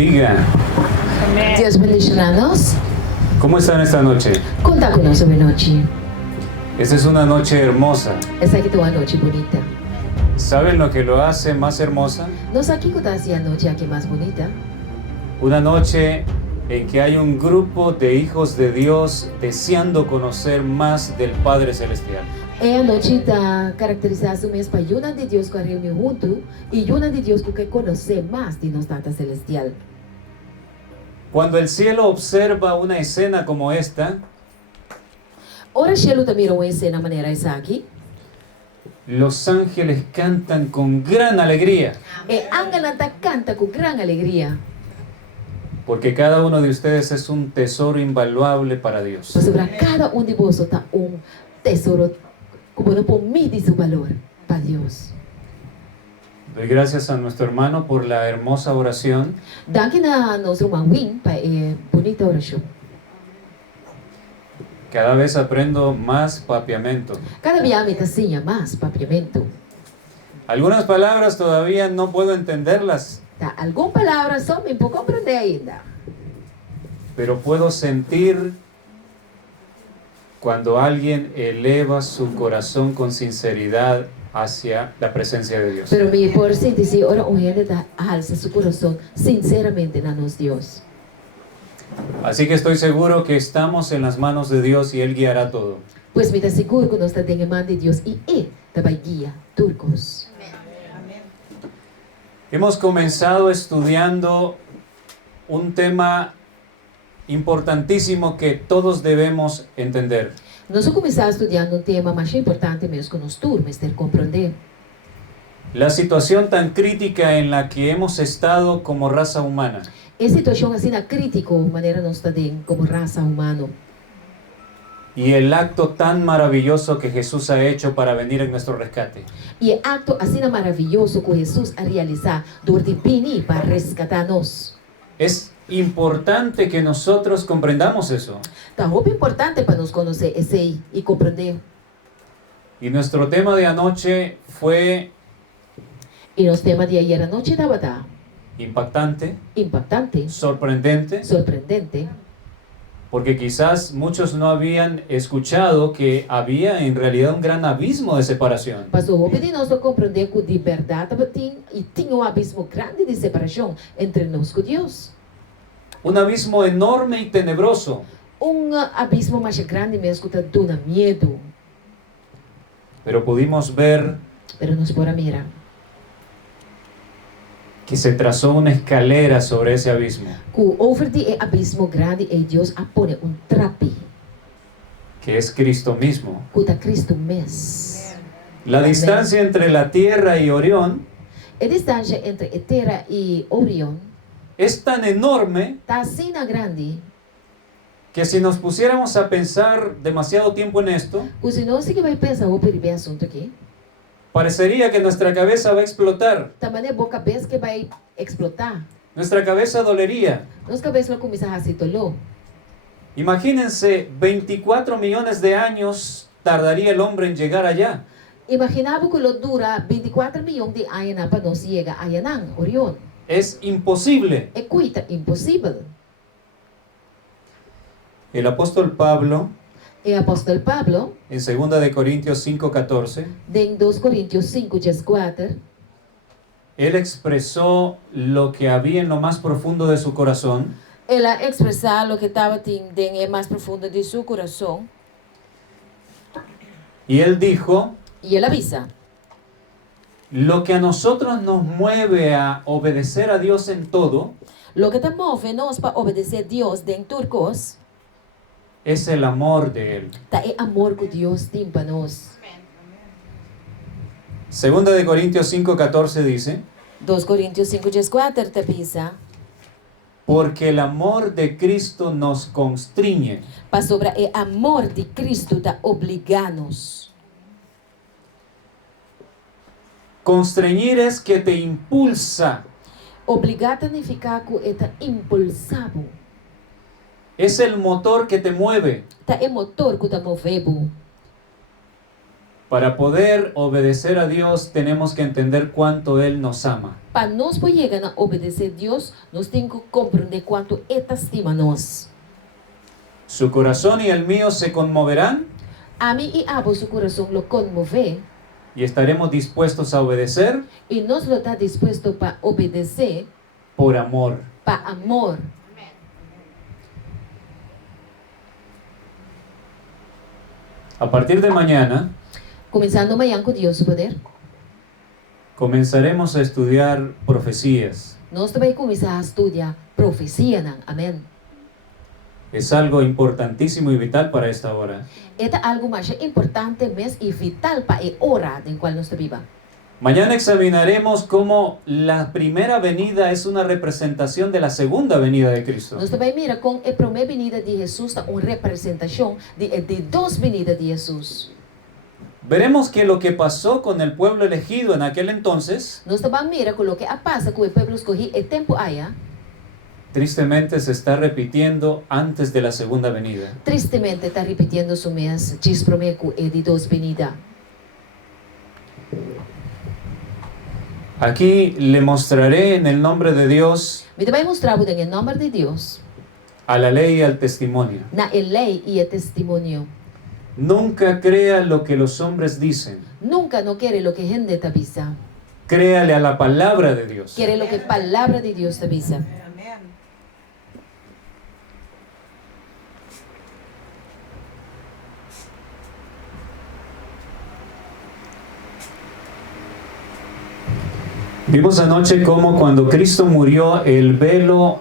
bendiga. Deus bendiga-nos. ¿Cómo están esta noche? Conta conosco essa noite. Esta es una noche hermosa. Essa aqui é uma noite bonita. ¿Saben lo que lo hace más hermosa? Nós aqui acontece a noite aqui mais bonita. Una noche en que hay un grupo de hijos de Dios deseando conocer más del Padre Celestial. É a noite da caracterização mesmo para a de Deus que reúne junto e a de Deus que quer conhecer mais de nossa Tata Celestial. Cuando el cielo observa una escena como esta, Ora, cielo também uma cena maneira essa aqui. los ángeles cantan con gran alegría, E Anganata canta com grande alegria. porque cada uno de ustedes es un tesoro invaluable para Dios. Porque para cada de vós está tesouro como não pode medir seu valor para Deus. Doy gracias a nuestro hermano por la hermosa oración. Danke na nosso irmão Win para a bonita oração. Cada vez aprendo más papiamento. Cada dia me ensina mais papiamento. Algunas palabras todavía no puedo entenderlas, Tá, algumas palavras só me pouco compreender ainda. pero puedo sentir cuando alguien eleva su corazón con sinceridad hacia la presencia de Dios. Pero me por sentir se ora gente da alça seu coração sinceramente na nos Deus. Así que estoy seguro que estamos en las manos de Dios y Él guiará todo. Pois me está seguro que nós está em mão de Deus e vai guia turcos. Hemos comenzado estudiando un tema importantísimo que todos debemos entender. Nós vamos começar estudando tema mais importante mesmo que nós turmas ter compreender. La situación tan crítica en la que hemos estado como raza humana. É situação assim na crítico maneira nós está como raça humana. Y el acto tan maravilloso que Jesús ha hecho para venir en nuestro rescate. E é acto assim maravilhoso que Jesus a realizar durante venir para resgatar-nos. Es importante que nosotros comprendamos eso. Tá muito importante para nós conhecer esse e compreender. Y nuestro tema de anoche fue E nosso tema de ayer à noite estava impactante, impactante, sorprendente, surpreendente, porque quizás muchos no habían escuchado que había en realidad un gran abismo de separación. mas o houve de nós compreender que de verdade tinha abismo grande de separação entre nós e Deus. Un abismo enorme y tenebroso, Abismo mais grande mesmo que dá medo. pero pudimos ver Pero nós por mira que se trazó una escalera sobre ese abismo, que over de abismo grande e Deus apone trapi que es Cristo mismo. que está Cristo mesmo. La distancia entre la Tierra y Orión A distância entre a Terra e Orion es tan enorme está assim grande que si nos pusiéramos a pensar demasiado tiempo en esto, que se nós que vai pensar sobre esse assunto aqui, parecería que nuestra cabeza va a explotar, também é boa cabeça que vai explotar. nuestra cabeza dolería. Nossa cabeça vai começar a se tolou. Imagínense, 24 millones de años tardaría el hombre en llegar allá. Imaginava que lo dura 24 milhões de anos para nós chegar a Yanang, Orion. Es imposible. É coisa impossível. El apóstol Pablo, E o apóstolo Pablo, en 2 de Corintios 5:14, em 2 Coríntios 5:4, él expresó lo que había en lo más profundo de su corazón. ela expressar o que estava dentro mais profundo de seu coração. Y él dijo, E ela avisa: lo que a nosotros nos mueve a obedecer a Dios en todo lo que te move nós para obedecer a Deus dentro turcos, es el amor de Él. tá é amor que Deus tem para nós. 2 de Corintios 5:14 dice, 2 Coríntios 5:4 te avisa: porque el amor de Cristo nos constriñe. para sobre o amor de Cristo tá obrigar-nos. Constreñir es que te impulsa. Obrigar significa que está impulsado. Es el motor que te mueve. Tá é motor que tá movendo. Para poder obedecer a Dios tenemos que entender cuánto Él nos ama. Para nós poder a obedecer Deus, nós temos que compreender quanto Ele estima nós. Su corazón y el mío se conmoverán A mim e a seu coração lo conmover, y estaremos dispuestos a obedecer e nós lo está disposto para obedecer, por amor. para amor. A partir de mañana Começando amanhã com Deus, poder, comenzaremos a estudiar profecías. nós também começar a estudar profecia, não? Amém. Es algo importantísimo y vital para esta hora. É algo mais importante mesmo e vital para a hora em qual nós vivamos. Mañana examinaremos cómo la primera venida es una representación de la segunda venida de Cristo. Nós também mira com a primeira venida de Jesus, uma representação de duas venidas de Jesus. Veremos que lo que pasó con el pueblo elegido en aquel entonces, Nós também mira com o que passa com o povo escolhido e tempo aí, tristemente se está repitiendo antes de la segunda venida. tristemente está repetindo o mesmo, diz prometo é de duas venidas. Aquí le mostraré en el nombre de Dios Me também mostrava em nome de Deus, a la ley y al testimonio. na lei e o testemunho. Nunca crea lo que los hombres dicen. Nunca não quer o que a gente te avisa, Créale a la palabra de Dios. quer o que a palavra de Deus te avisa. Vimos anoche cómo cuando Cristo murió, el velo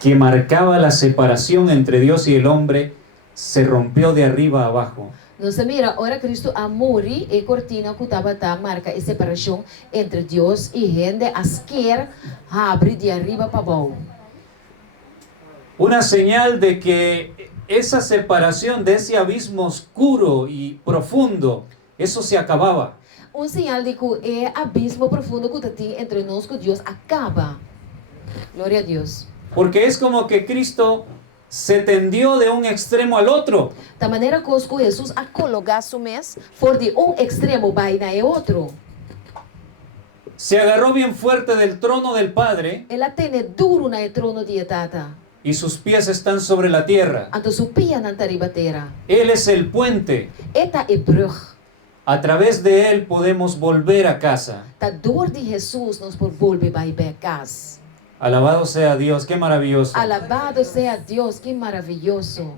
que marcaba la separación entre Dios y el hombre se rompió de arriba a abajo. Nós mira, ora Cristo a morrer e cortina que estava a marca a separação entre Deus e gente, a esquerda abre de arriba para baixo. Una señal de que esa separación de ese abismo oscuro y profundo, eso se acababa. Sinal de que o abismo profundo que tem entre nós e Deus acaba. Glória a Deus. Porque es como que Cristo se tendió de un extremo al otro. Da maneira que Jesus a colocar su mes, for de extremo vai na outro. Se agarró bien fuerte del trono del Padre Ela tem duro na trono de Tata. y sus pies están sobre la tierra. Anto su pia na ribatera. Él es el puente. Eta brug. A través de Él podemos volver a casa. Da dor de Jesus nos por volver para casa. Alabado sea Dios, qué maravilloso. Alabado sea Deus, que maravilhoso.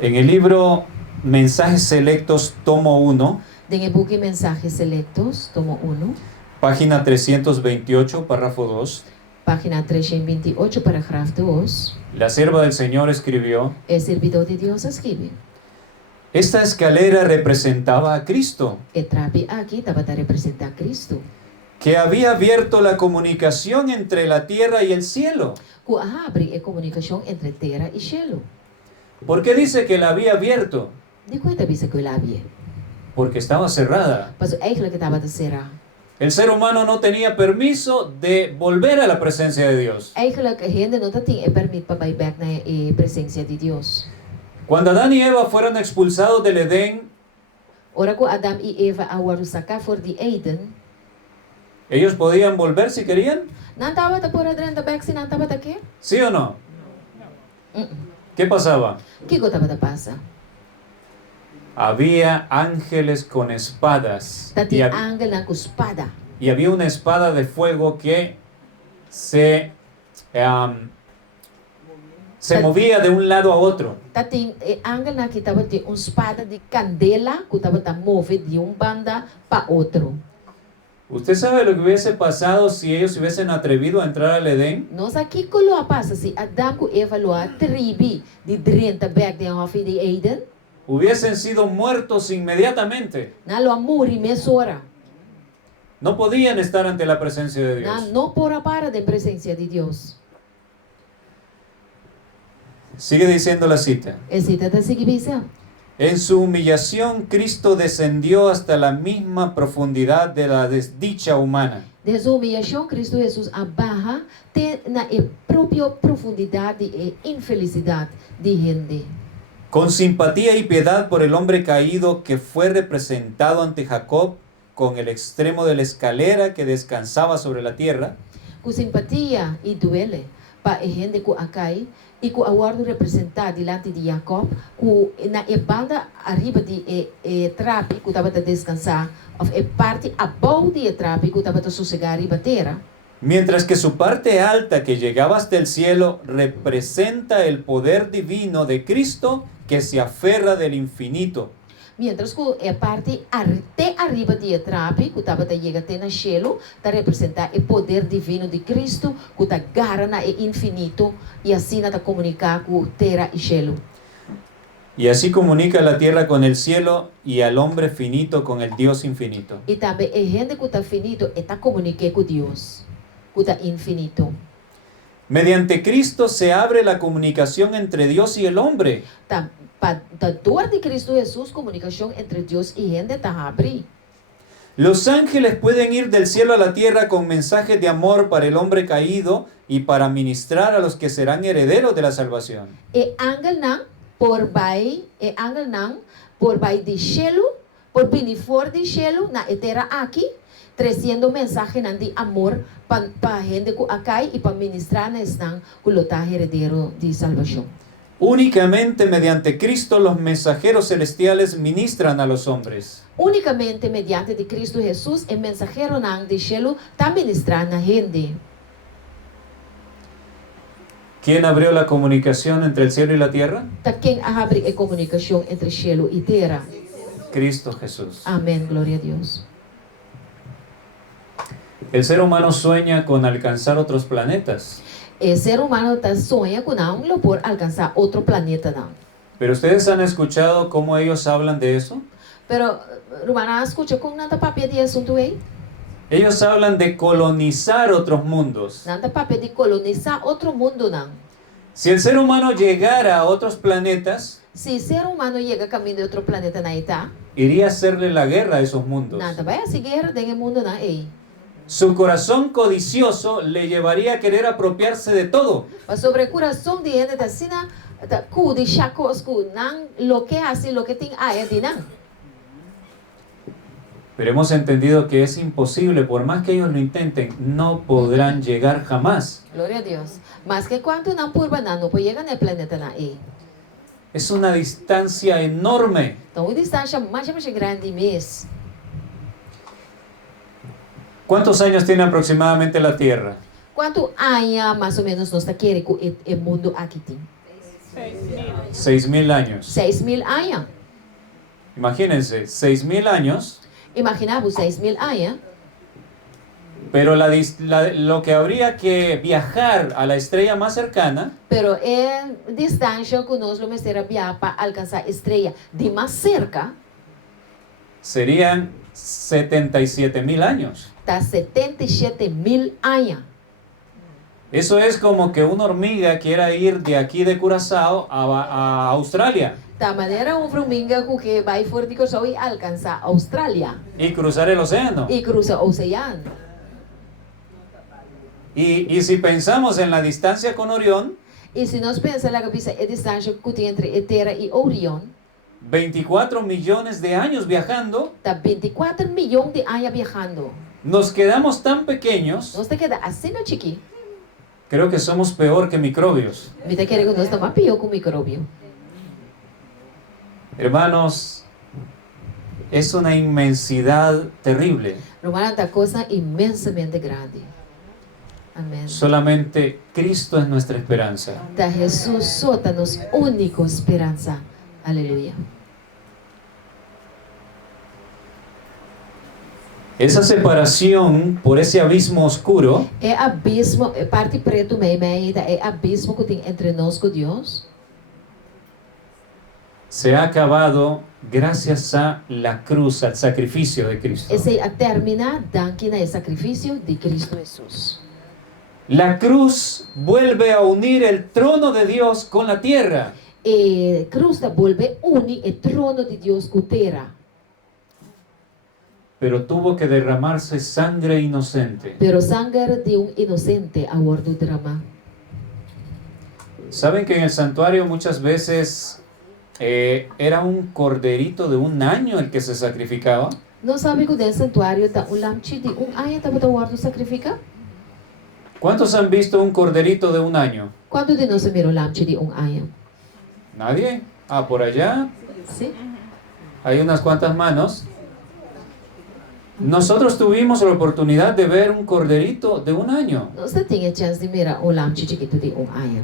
En el libro Mensajes Selectos, tomo 1, En el book Mensajes Selectos, tomo 1, página 328, párrafo 2, página 328, parágrafo 2, la sierva del Señor escribió: el servidor de Dios escribe. esta escalera representaba a Cristo, El trape aquí estaba a representar a Cristo, que había abierto la comunicación entre la tierra y el cielo. que abre a comunicação entre terra e cielo. ¿Por qué dice que la había abierto? De quanto visa que ele havia? Porque estaba cerrada. Mas eigenlijk estava de serra. El ser humano no tenía permiso de volver a la presencia de Dios. Eigenlijk a gente não tinha permit para ir back na presença de Deus. Cuando Adán y Eva fueron expulsados del Edén, Ora que Adam e Eva awaru sacar for de Eden, ellos podían volver si querían, não estava a pôr adentro da back se não estava aqui? ¿sí o no? ¿Qué pasaba? Que estava a passar? Había ángeles con espadas Tati angel na espada. y había una espada de fuego que se movía de un lado a otro. Tati angel na que estava de espada de candela que estava a mover de banda para outro. ¿Usted sabe lo que hubiese pasado si ellos se hubiesen atrevido a entrar al Edén? Nós aqui que lo passa se Adam e Eva lo tribi de drenta back de hof de Eden, Hubiesen sido muertos inmediatamente. na lo amuri mesora. No podían estar ante la presencia de Na Dios. não por para de presença de Deus. Sigue diciendo la cita. Esse está seguindo. En su humillación, Cristo descendió hasta la misma profundidad de la desdicha humana. De sua humilhação, Cristo Jesus abarra na própria profundidade e infelicidade de gente. Con simpatía y piedad por el hombre caído que fue representado ante Jacob con el extremo de la escalera que descansaba sobre la tierra, Com simpatia e duele para a gente que acai e que aguardo representar diante de Jacob, que na banda arriba de trapi que estava a descansar, ou parte abaixo de trapi que estava a sossegar arriba terra. mientras que su parte alta que llegaba hasta el cielo representa el poder divino de Cristo que se aferra del infinito. Mientras que a parte até arriba de trapi que estava a chegar até no cielo, está representar o poder divino de Cristo que está agarra na infinito e assim está comunicar com terra e cielo. Y así comunica la tierra con el cielo y al hombre finito con el Dios infinito. E também a gente que está finito está comunicando com Deus, que está infinito. Mediante Cristo se abre la comunicación entre Dios y el hombre. Da dor de Cristo Jesus, comunicação entre Deus e gente está abre. Los ángeles pueden ir del cielo a la tierra con mensajes de amor para el hombre caído y para ministrar a los que serán herederos de la salvación. E angel não por vai de cielo, por vir fora de cielo na terra aqui, trazendo mensagem de amor para gente que acai e para ministrar na estão que está herdeiro de salvação. Únicamente mediante Cristo los mensajeros celestiales ministran a los hombres. Unicamente mediante de Cristo Jesus, o mensageiro não de cielo está ministrando a gente. ¿Quién abrió la comunicación entre el cielo y la tierra? Quem abre a comunicação entre cielo e terra? Cristo Jesús. Amém, glória a Deus. El ser humano sueña con alcanzar otros planetas. O ser humano sonha com não por alcançar outro planeta não. Pero ustedes han escuchado cómo ellos hablan de eso. Pero Romana escucha com nada papel de assunto aí. Ellos hablan de colonizar otros mundos. Nada papel de colonizar outro mundo não. Si el ser humano llegara a otros planetas, Se o ser humano chega caminho de outro planeta na Ita, iría a hacerle la guerra a esos mundos. nada vai a seguir dentro mundo não aí. Su corazón codicioso le llevaría a querer apropiarse de todo. Mas sobre o coração de gente tá sina tá cu de chacos cu não lo que hace lo que tem aí de não. Pero hemos entendido que es imposible, por más que ellos lo intenten, no podrán llegar jamás. Glória a Deus. Mas que quanto não por não pode chegar no planeta na aí. Es una distancia enorme. Então, a distância mais grande mesmo. ¿Cuántos años tiene aproximadamente la Tierra? Quanto anos mais ou menos nós está querendo o mundo aqui tem? 6.000 años. 6.000 anos. Imagínense, 6.000 años, Imaginamos 6.000 anos. pero lo que habría que viajar a la estrella más cercana Pero a distância que nós vamos ter a viajar para alcançar a estrela de mais cerca serían 77.000 años. está 77.000 anos. Eso es como que una hormiga quiera ir de aquí de Curazao a Australia Da maneira formiga que vai fora de Curazao e alcançar a Austrália y cruzar el océano. e cruza o oceano. Y si pensamos en la distancia con Orión, E se nós pensarmos a distância que tem entre a Terra e Orion, 24 millones de años viajando, está 24 milhões de anos viajando. nos quedamos tan pequeños, Nós te queda assim no chiqui. creo que somos peor que microbios. Me te querendo nós estamos pior com o micróbio. Hermanos, es una inmensidad terrible. Romana da coisa imensamente grande. Amém. Solamente Cristo es nuestra esperanza. Da Jesus só tá nos única esperança. Aleluia. Esa separación por ese abismo oscuro É abismo, é parte preto meio é abismo que tem entre nós com Deus. se ha acabado gracias a la cruz, al sacrificio de Cristo. Esse a terminar danke na sacrifício de Cristo Jesus. La cruz vuelve a unir el trono de Dios con la tierra. E cruz da volve uni o trono de Deus com terra. pero tuvo que derramarse sangre inocente. Pero sangue de un inocente a bordo drama. ¿Saben que en el santuario muchas veces era un corderito de 1 año el que se sacrificaba? Não sabe que o santuário está lamchi de ano está botando guardo sacrifica? ¿Cuántos han visto un corderito de 1 año? Quanto de nós miro lamchi de ano? ¿Nadie? Ah, por allá Sim. hay unas cuantas manos. Nosotros tuvimos la oportunidad de ver un corderito de 1 año. Nós tinha chance de mirar o lamchi chiquito de ano.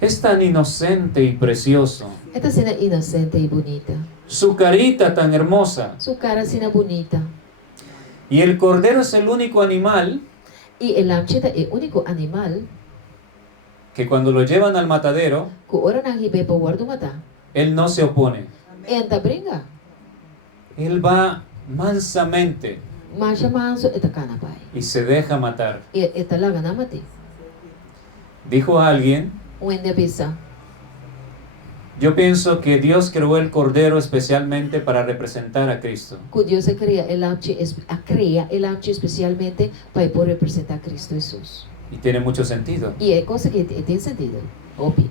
Es tan inocente y precioso. Esta cena inocente e bonita. Su carita tan hermosa. Sua cara cena bonita. Y el cordero es el único animal E o lamchi é o único animal que cuando lo llevan al matadero, que ora nang hibe pa guardo mata. él no se opone. Enta bringa. Él va mansamente Masha manso eta kana pai. y se deja matar. E eta laga na mati. Dijo alguien, Wende bisa. yo pienso que Dios creó el cordero especialmente para representar a Cristo. Que Deus cria o lamchi especialmente para poder representar Cristo Jesus. Y tiene mucho sentido. E é coisa que tem sentido. Óbvio.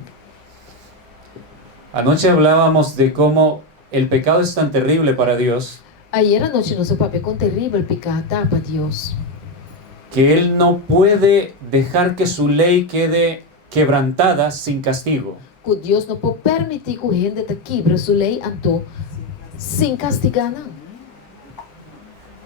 Anoche hablábamos de cómo el pecado es tan terrible para Dios Ayer à noite nosso papel com terrível pecado para Deus. que Él no puede dejar que su ley quede quebrantada sin castigo. Que Deus não pode permitir que o gente te quebre sua lei anto sem castigar não.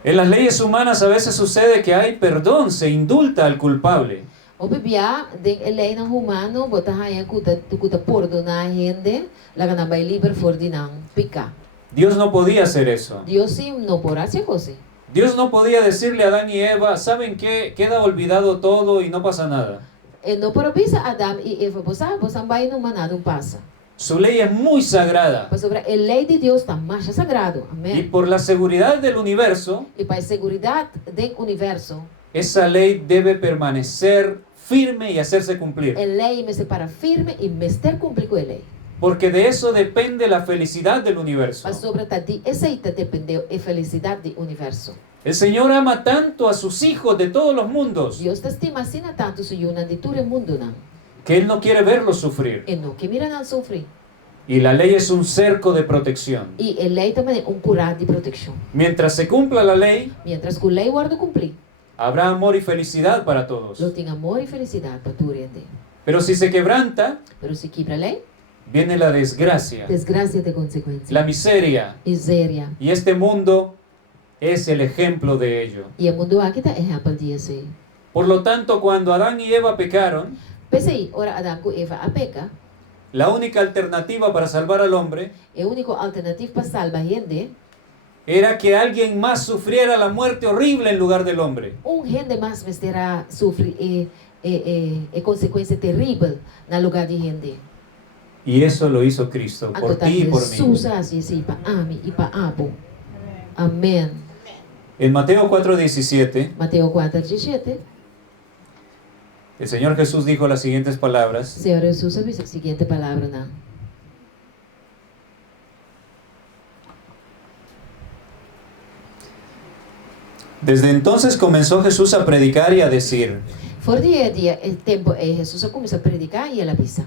En las leyes humanas a veces sucede que hay perdón, se indulta al culpable. O bibia den lei não humano bota haia kuta perdonar gente, laga na vai liber for dinang pica. Dios no podía hacer eso. Deus sim não por hacer coisa. Dios no podía decirle a Adán y Eva, ¿saben qué? Queda olvidado todo y no pasa nada. E não por bisa Adam e Eva bosa vai no manado passa. Su ley es muy sagrada. Para sobre a lei de Deus está mais sagrado. Y Amém. por la seguridad del universo, E para a segurança do universo, esa ley debe permanecer firme y hacerse cumplir. a lei me separa firme e me ter cumprir com a lei. Porque de eso depende la felicidad del universo. Para sobre tadi aceita dependeu a felicidade do universo. El Señor ama tanto a sus hijos de todos los mundos Deus te estima assim tanto su yuna de todo o mundo não. que Él no quiere verlos sufrir. E não que mira não sofrer. Y la ley es un cerco de protección. E a lei também é curado de proteção. Mientras se cumpla la ley, Mientras que a lei guarda cumprir, habrá amor y felicidad para todos. lo tem amor e felicidade para tu rende. Pero si se quebranta, Pero se quebra a lei, viene la desgracia, desgraça de consequência. la miseria. Miséria. Y este mundo es el ejemplo de ello. E o mundo aqui está exemplo disso. Por lo tanto, cuando Adán y Eva pecaron, Pensei, ora Adão com Eva a peca, la única alternativa para salvar al hombre é a única alternativa para salvar a gente. era que alguien más sufriera la muerte horrible en lugar del hombre. Gente mais terá sofrer consequência terrível no lugar de gente. Y eso lo hizo Cristo, por ti y por mí. Jesus assim para mim e para Abo. Amém. En Mateo 4:17, Mateus 4:17. el Señor Jesús dijo las siguientes palabras. Senhor Jesus sabe a seguinte palavra, não? Desde entonces comenzó Jesús a predicar y a decir: For dia a dia, o tempo Jesus começa a predicar e ela avisa.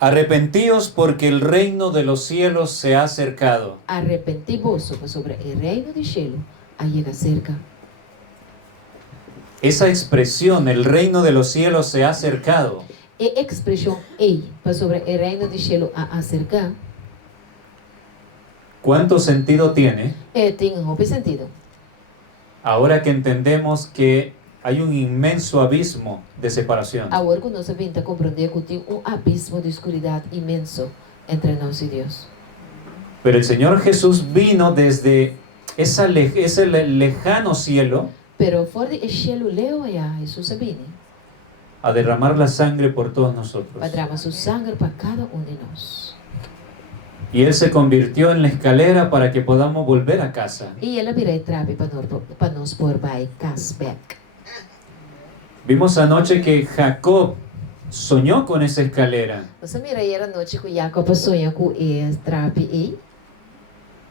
arrepentíos porque el reino de los cielos se ha acercado. Arrepenti-vos sobre o reino do cielo, a llega cerca. Esa expresión, el reino de los cielos se ha acercado, E expressão ei, para sobre o reino do cielo a acercar, ¿cuánto sentido tiene tem um sentido. ahora que entendemos que hay un inmenso abismo de separación? Agora que nós vamos compreender que tem abismo de escuridade imenso entre nós e Deus. Pero el Señor Jesús vino desde ese lejano cielo Pero fora do cielo leu a Jesus vine, a derramar la sangre por todos nosotros. para derramar seu sangue para cada de nós. Y Él se convirtió en la escalera para que podamos volver a casa. E ela virá trave para nós por vai casback. Vimos anoche que Jacob soñó con esa escalera. Você mira aí a noite que Jacob sonha com trave e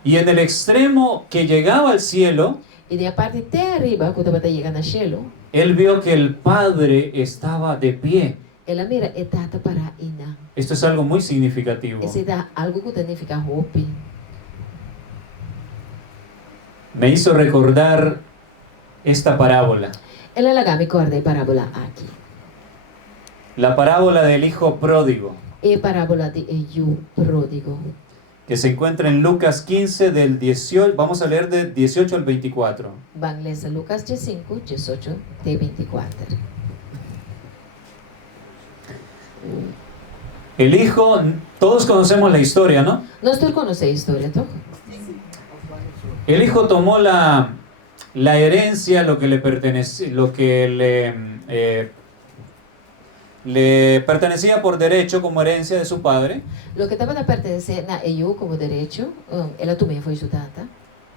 Y en el extremo que llegaba al cielo, E daí a parte até arriba, quando ela chega no cielo, él vio que el Padre estaba de pie. ela mira e tata para ina. Esto es algo muy significativo. Esse dá algo que significa hope. Me hizo recordar esta parábola. Ela laga me corda e parábola aqui. La parábola del hijo pródigo, E parábola de Eyu pródigo. que se encuentra en Lucas 15 del 18, vamos a leer del 18 al 24. Vamos ler Lucas 5, 18 e 24. El hijo, todos conocemos la historia, ¿no? Nós todos conhecemos a história, então? El hijo tomó la herencia, lo que le pertenecía, le pertenecía por derecho como herencia de su padre, Lo que estava a pertencer na Eyu como direito, ela também foi ajudada.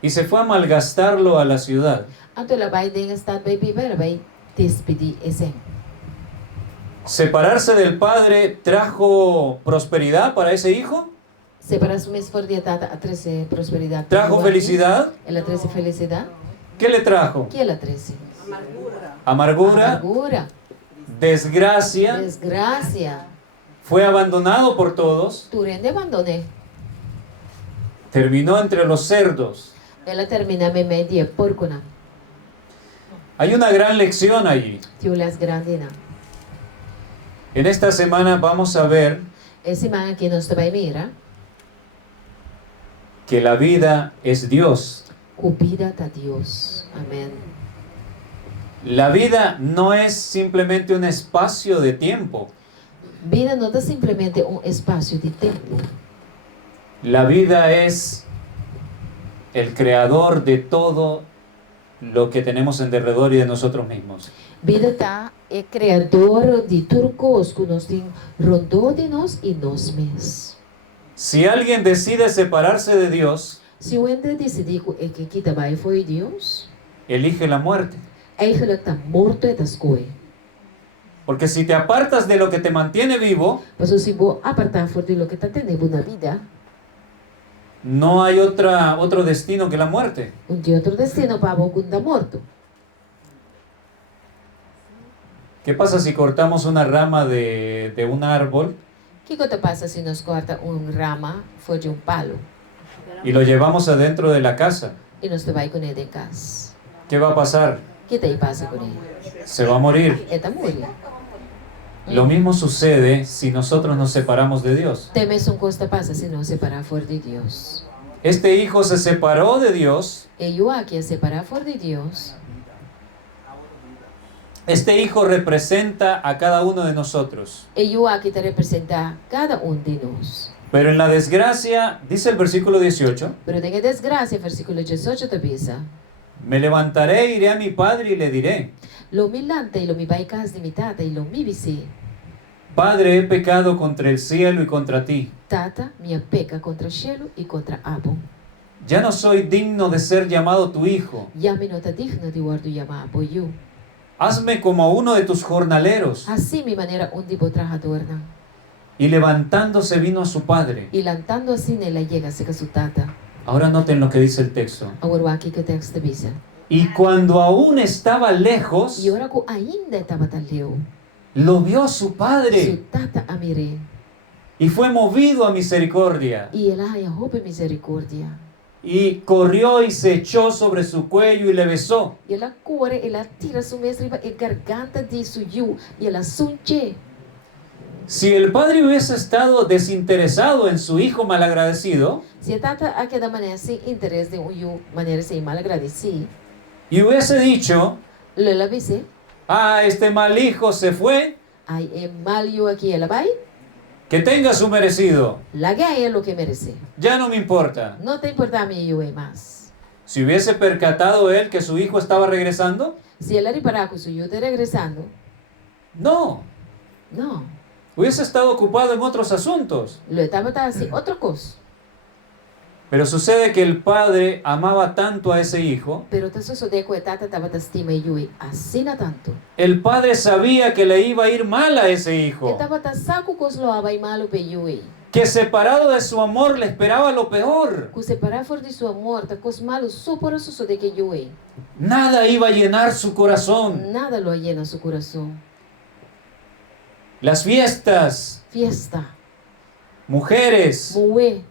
y se fue a malgastarlo a la ciudad. Então ela vai den estado vai viver, ela vai despedir esse. Separarse del padre trajo prosperidad para ese hijo, Separação mais fordiatada a trazer prosperidade. trajo felicidad. Ela traz felicidade. ¿Qué le trajo? Que ela traz? Amargura, Amargura, desgracia, desgraça. fue abandonado por todos, Turende abandone. terminó entre los cerdos. Ela termina me media porcona. Hay una gran lección allí. Tiulas grandina. En esta semana vamos a ver Esse man aqui nós vai mira. que la vida es Dios. Cubida da Deus. Amém. La vida no es simplemente un espacio de tiempo. Vida não é simplesmente espaço de tempo. La vida es el creador de todo lo que tenemos en derredor y de nosotros mismos. Vida tá é criador de tudo que nós tem rondou de nós e nós mesmos. Si alguien decide separarse de Dios, Se o ente decidir que kita vai foi Deus, elige la muerte. eigenlijk tá morto das coisas. Porque si te apartas de lo que te mantiene vivo, Mas se vou apartar fora de lo que tá tendo na vida, no hay otro destino que la muerte. de outro destino para o da morto. ¿Qué pasa si cortamos una rama de un árbol Que te passa se nós corta rama fora de palo y lo llevamos adentro de la casa? e nós te vai com ele em casa? ¿Qué va a pasar? Que te passa com ele? Se va a morir. Ele tá morrendo. Lo mismo sucede si nosotros nos separamos de Dios. Tem mesmo coisa passa se nós separar fora de Deus. Este hijo se separó de Dios. E eu aqui separar fora de Deus. Este hijo representa a cada uno de nosotros. E eu aqui te representar cada de nós. Pero en la desgracia, dice el versículo 18, Pero tem desgraça, versículo 18 te diz: me levantaré, iré a mi padre y le diré, Lo milante e lo mi vai casa de mi tata e lo mi visi. Padre, he pecado contra el cielo y contra ti. Tata, minha peca contra o cielo e contra Abo. Ya no soy digno de ser llamado tu hijo. Ya me não tá digno de guardo chamar Abo eu. Hazme como uno de tus jornaleros. Assim mi maneira de trabajador não. Y levantándose vino a su padre. E lantando assim ela chega a su tata. Ahora noten lo que dice el texto. Agora aqui que o texto diz. Y cuando aún estaba lejos, E ora que ainda estava tan leu. lo vio su Su padre tata a miré. y fue movido a misericordia. E ela a roupa misericórdia. Y corrió y se echó sobre su cuello y le besó. E ela corre, ela tira su mestre e garganta de su yu. E ela sunche. Si el padre hubiese estado desinteresado en su hijo malagradecido Se a tata aqui da maneira sem interesse de yu, maneira sem mal agradecido. y hubiese dicho, Ela disse, ah, este mal hijo se fue, ai é mal yu aqui, ela vai. que tenga su merecido, La ganha é o que merece. ya no me importa. Não te importa a mim yu é mais. Si hubiese percatado él que su hijo estaba regresando, Se ela reparar que o yu está regressando, no, não. hubiese estado ocupado en otros asuntos. Lo estava assim, outra coisa. Pero sucede que el padre amaba tanto a esse hijo, Pero te sucede que a tata estava te estima yu assim na tanto. el padre sabía que le iba a ir mal a ese hijo. Estava te saco que lo vai malo pe yu. que separado de su amor le esperaba lo peor. Que separar for de su amor, ta cos malos só por eso de que yo he. Nada iba a llenar su corazón. Nada lo llena su corazón. Las fiestas, Fiesta, mujeres, moe,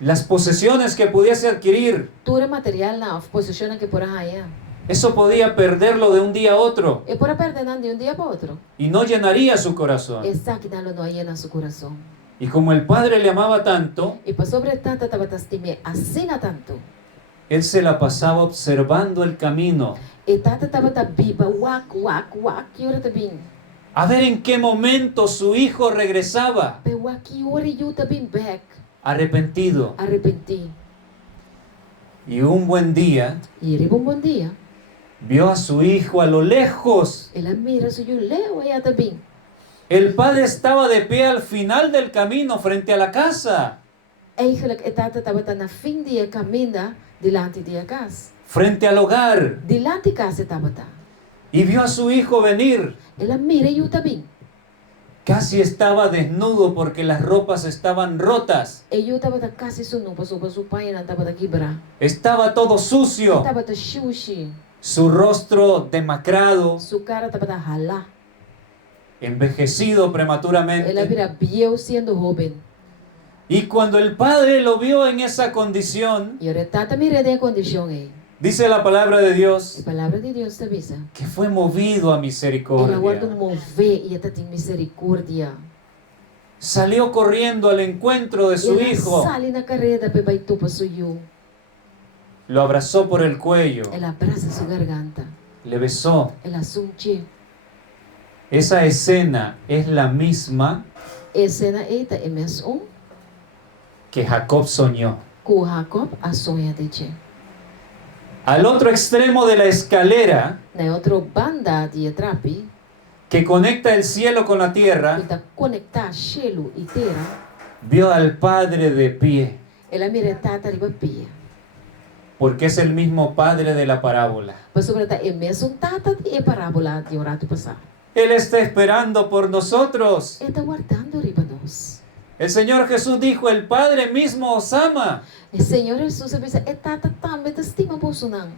las posesiones que pudiese adquirir, todo material na posiciona que por allá. eso podía perderlo de un día a otro E por perder de un día para otro. y no llenaría su corazón. Esa que no llena su corazón. Y como el Padre le amaba tanto, Y para sobre tanta tabatastime, así na tanto. él se la pasaba observando el camino, E tata tabata biba, wak, y ahora también. a ver en qué momento su hijo regresaba Pe wak, y ahora yo también back. arrepentido. Arrepentí. Y un buen día Y era un buen día. vio a su hijo a lo lejos. Ela mira, so yo leo allá también. El padre estaba de pie al final del camino frente a la casa, Eigenlijk, e tata tabata na fin dia caminda delante de casa. frente al hogar, Delante casa tabata. y vio a su hijo venir. Ela mira yo también. Casi estaba desnudo porque las ropas estaban rotas. E yo tabata casi su no pasó su pai na tabata quebra. Estaba todo sucio, Tabata shushi. su rostro demacrado, Su cara tabata hala. envejecido Ela prematuramente. vira viejo siendo joven. Y cuando el padre lo vio en esa condición, Y ahora tata mira de condición ahí. dice la palabra de La Dios palabra de Dios te avisa. que fue movido a Ela guarda misericordia. mover e ela tem misericórdia. Salió corriendo al encuentro de su Ela hijo, sale na carreira para baitu para suyo. lo abrazó por el cuello, Ela abraça sua garganta. le besó. Ela sunche. Esa escena es la misma E cena eita é mesmo que Jacob soñó. com Jacob a sonha de che. Al otro extremo de la escalera Na outra banda de trapi, que conecta el cielo con la tierra, ela conectar cielo e terra. vio al Padre de pie, Ela mira tata riba pia. porque es el mismo Padre de la parábola. Mas sobre tá é mesmo tata de parábola de orato passar. Él está esperando por nosotros. Ele tá guardando riba nós. El Señor Jesús dijo, el Padre mismo os ama. E Senhor Jesus avisa, é tata também te estima bolsonaro.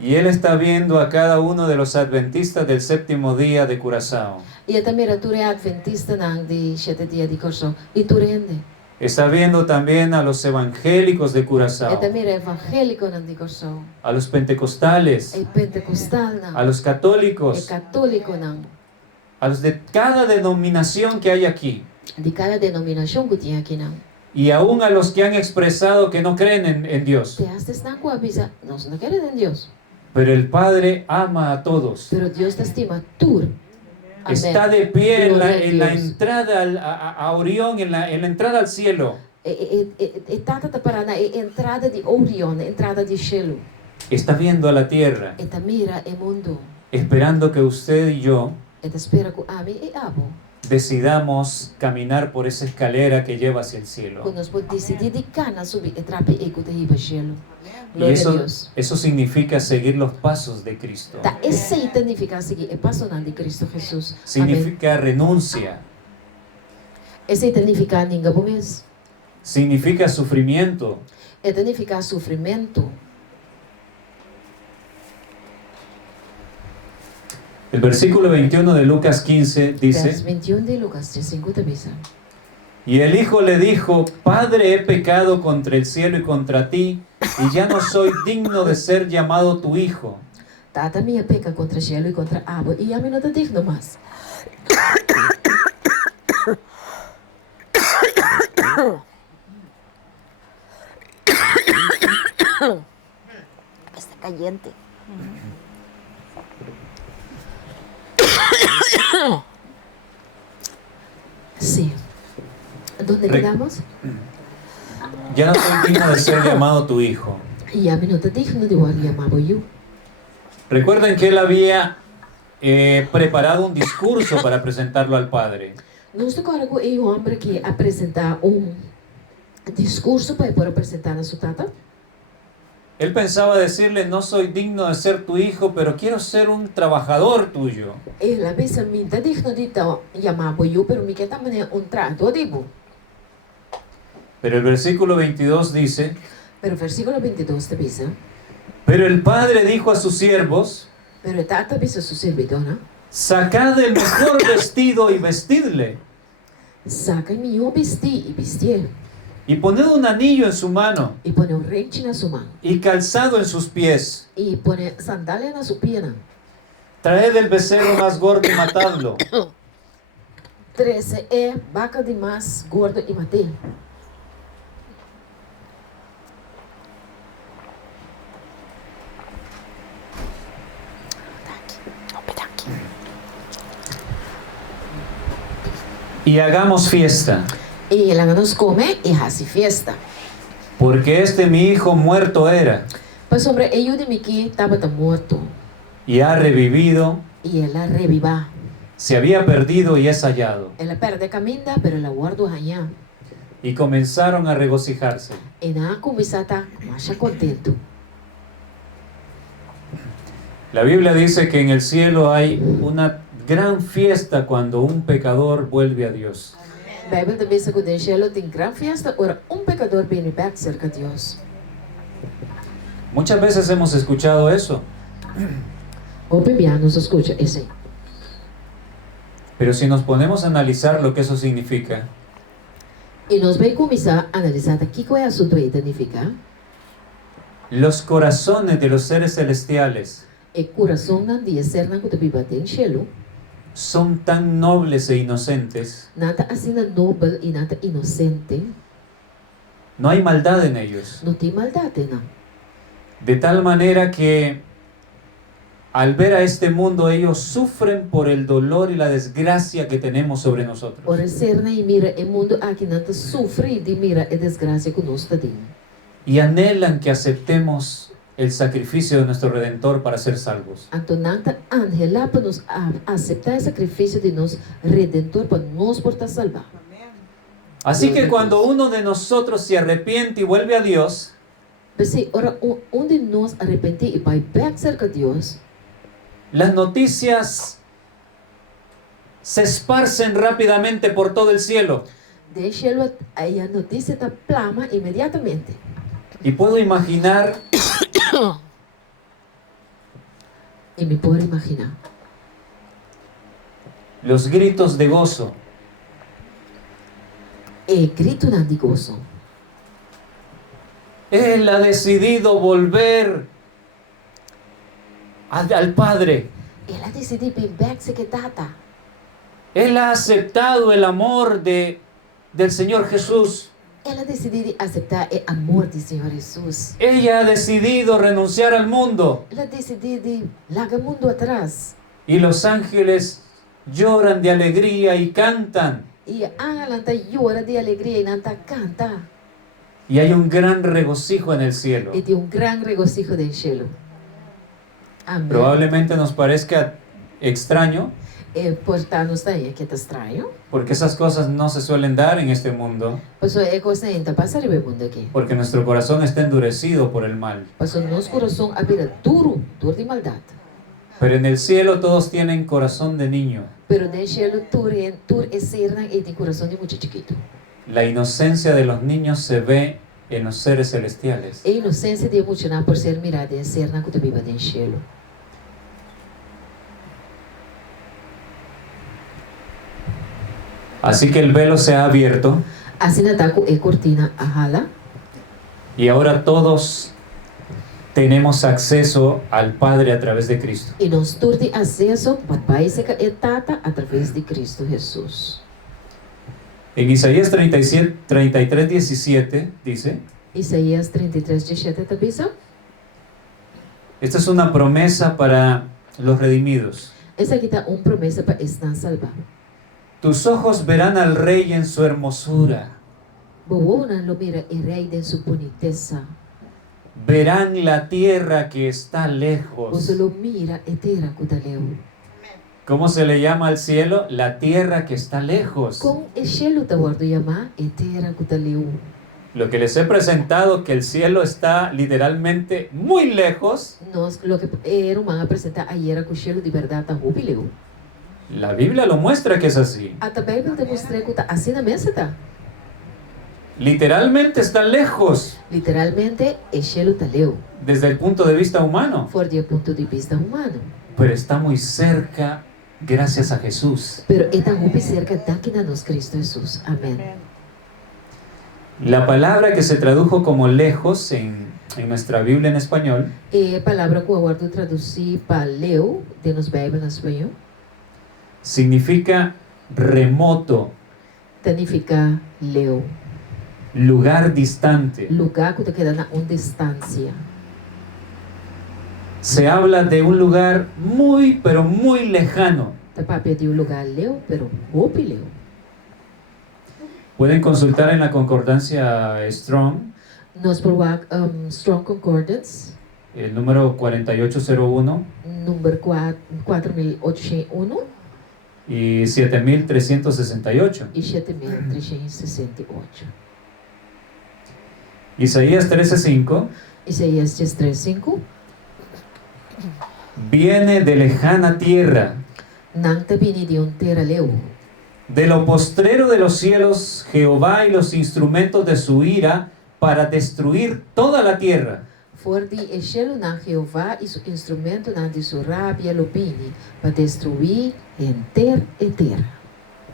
Y Él está viendo a cada uno de los adventistas del séptimo día de Curazao. E ela mira tu é adventista nang de 7 dia de corso. E tu rende. Está viendo también a los evangélicos de E Curazao, também é evangélico nang de corso. a los pentecostales, É pentecostal nang. a los É católicos, católico nang. a los de cada denominación que hay aquí, De cada denominação que tinha aqui nang. y aún a los que han expresado que no creen en Dios. Te hastes nang ko avisa, nós não queremos em Deus. Pero el Padre ama a todos. Pero Deus te estima tur. Amén. Está de pie en Gloria a en la Dios. entrada a Orión, en la entrada al cielo. Tata te para na entrada de Orion, entrada de cielo. Está viendo a la tierra, E ta mira o mundo. esperando que usted y yo E te espera com ame e abo. decidamos caminar por esa escalera que lleva hacia el cielo. Quando nós podemos decidir de cana subir e trape e que te riba cielo. Y Glória a Deus. eso significa seguir los pasos de Cristo. Ta esse significa seguir e passo de Cristo Jesus. Amém. Significa renuncia, Esse significa ninguém bom mês. significa sufrimiento, E significa sofrimento. El versículo 21 de Lucas 15 Vers dice, 21 de Lucas 5 te avisa. y el hijo le dijo, Padre, he pecado contra el cielo y contra ti, y ya no soy digno de ser llamado tu hijo. Tata minha peca contra cielo e contra abo. E a mim não te digno mais. Está caliente. Sí. ¿Dónde Re- quedamos? Ya no soy digno de ser llamado tu hijo. E a mim não te digno de llamar eu. Recuerden que él había preparado un discurso para presentarlo al Padre. Nós agora com o homem que apresentar discurso para apresentar a sua tata. Él pensaba decirle, no soy digno de ser tu hijo, pero quiero ser un trabajador tuyo. Ela bisa minta digno dito yamabo yu pero mi kita mane un trato dibo. Pero el versículo 22 dice, Pero versículo 22 te bisa. pero el padre dijo a sus siervos, Pero tata bisa su servidora. sacad el mejor vestido y vestidle, Saca mi yo vesti y vestir. y poned un anillo en su mano, Y pone un renchi na su mano. y calzado en sus pies. Y pone sandalia na su pierna. Traed el becerro más gordo y matadlo. 13 vaca de más gordo y maté. Y hagamos fiesta, Y ela nos come y hace fiesta. porque este mi hijo muerto era, Pues sobre ello de Miki estaba muerto. y ha revivido, Y ela reviva. se había perdido y es hallado. Ela perde caminda, pero la guardo allá. Y comenzaron a regocijarse. E na conversata más contento. La Biblia dice que en el cielo hay una gran fiesta cuando un pecador vuelve a Dios. Bijbel de mensen que den cielo tem gran fiesta, ora pecador viene back cerca de Dios. Muchas veces hemos escuchado eso, O Biblia nos escucha ese. pero si nos ponemos a analizar lo que eso significa, E nós vamos começar a analisar aqui qual é o assunto aí significa. los corazones de los seres celestiales E coração não dia ser na que viva den cielo, son tan nobles e inocentes, nada assim nobre e nada inocente, no hay maldad en ellos, não tem maldade não. de tal manera que al ver a este mundo ellos sufren por el dolor y la desgracia que tenemos sobre nosotros. Ora ser na e mira o mundo aqui não sofre de mira e desgraça que nós temos. Y anhelan que aceptemos el sacrificio de nuestro Redentor para ser salvos. Então nada angela para nos aceitar o sacrifício de nos redentor para nos portar salvar. Así que cuando uno de nosotros se arrepiente y vuelve a Dios, Mas ora onde nós arrepentir e vai back cerca de Deus, las noticias se esparcen rápidamente por todo el cielo. deixa-lo aí a notícia da plama imediatamente. Y puedo imaginar E me pode imaginar los gritos de gozo, e grito de gozo. Él ha decidido volver al Padre. Ela decidiu vir back se que tata. Él ha aceptado el amor del Señor Jesús. Ela decidiu aceitar o amor do Senhor Jesus. Ella ha decidido renunciar al mundo. Ela decidiu de largar o mundo atrás. Y los ángeles lloran de alegría y cantan. E a ela llora de alegria e não canta. Y hay un gran regocijo en el cielo. E tem grande regocijo do cielo. Amém. Probablemente nos parezca extraño, Portanto, está aí que está estranho. porque esas cosas no se suelen dar en este mundo, Pois é coisa ainda passar o mundo aqui. porque nuestro corazón está endurecido por el mal. Pois o nosso coração abrir duro de maldade. Pero en el cielo todos tienen corazón de niño. Pero no cielo tur é serna e tem coração de muito chiquito. La inocencia de los niños se ve en los seres celestiales. E inocência de emocionar por ser mirada e serna que tu viva no cielo. Así que el velo se ha abierto Assim ataco e cortina a hala. y ahora todos tenemos acceso al Padre a través de Cristo. E nós temos acesso para Pai e Tata através de Cristo Jesus. En Isaías 33, 17 dice, Isaías 33, 17 também só. esta es una promesa para los redimidos. Essa aqui está promessa para estar salvo. Tus ojos verán al Rey en su hermosura. Boona lo mira e rei de sua boniteza. Verán la tierra que está lejos. Você lo mira e terra cutaleu. ¿Cómo se le llama al cielo? La tierra que está lejos. Com o cielo te guardo chamar e terra cutaleu. Lo que les he presentado, que el cielo está literalmente muy lejos, Lo que era uma apresentar ayer que o cielo de verdade está jubileu. la Biblia lo muestra que es así. A Bíblia demonstra que está assim na mesa, tá? Literalmente está lejos Literalmente, o cielo está leu, desde el punto de vista humano, fora do ponto de vista humano. pero está muy cerca gracias a Jesús. Pero está muito cerca daqui na nós Cristo Jesus. Amém. La palabra que se tradujo como lejos en nuestra Biblia en español A palavra que eu guardo traduzir para leu, de nos Bíblia em espanhol, significa remoto, significa leu. lugar distante. Lugar que te queda na uma distância. Se habla de un lugar muy, pero muy lejano. Tá para pedir o lugar leu, pero roupa leu. Pueden consultar en la concordancia Strong, Nós provar Strong Concordance, el número 4801 número 4801 y 7368. e 7368. Isaías 13:5 Isaías 3:5. viene de lejana tierra, Não te vini de terra leu. de lo postrero de los cielos, Jehová y los instrumentos de su ira para destruir toda la tierra. For de Eshelo na Jeová e su instrumento na de sua rábia lupini, para destruir enter e terra.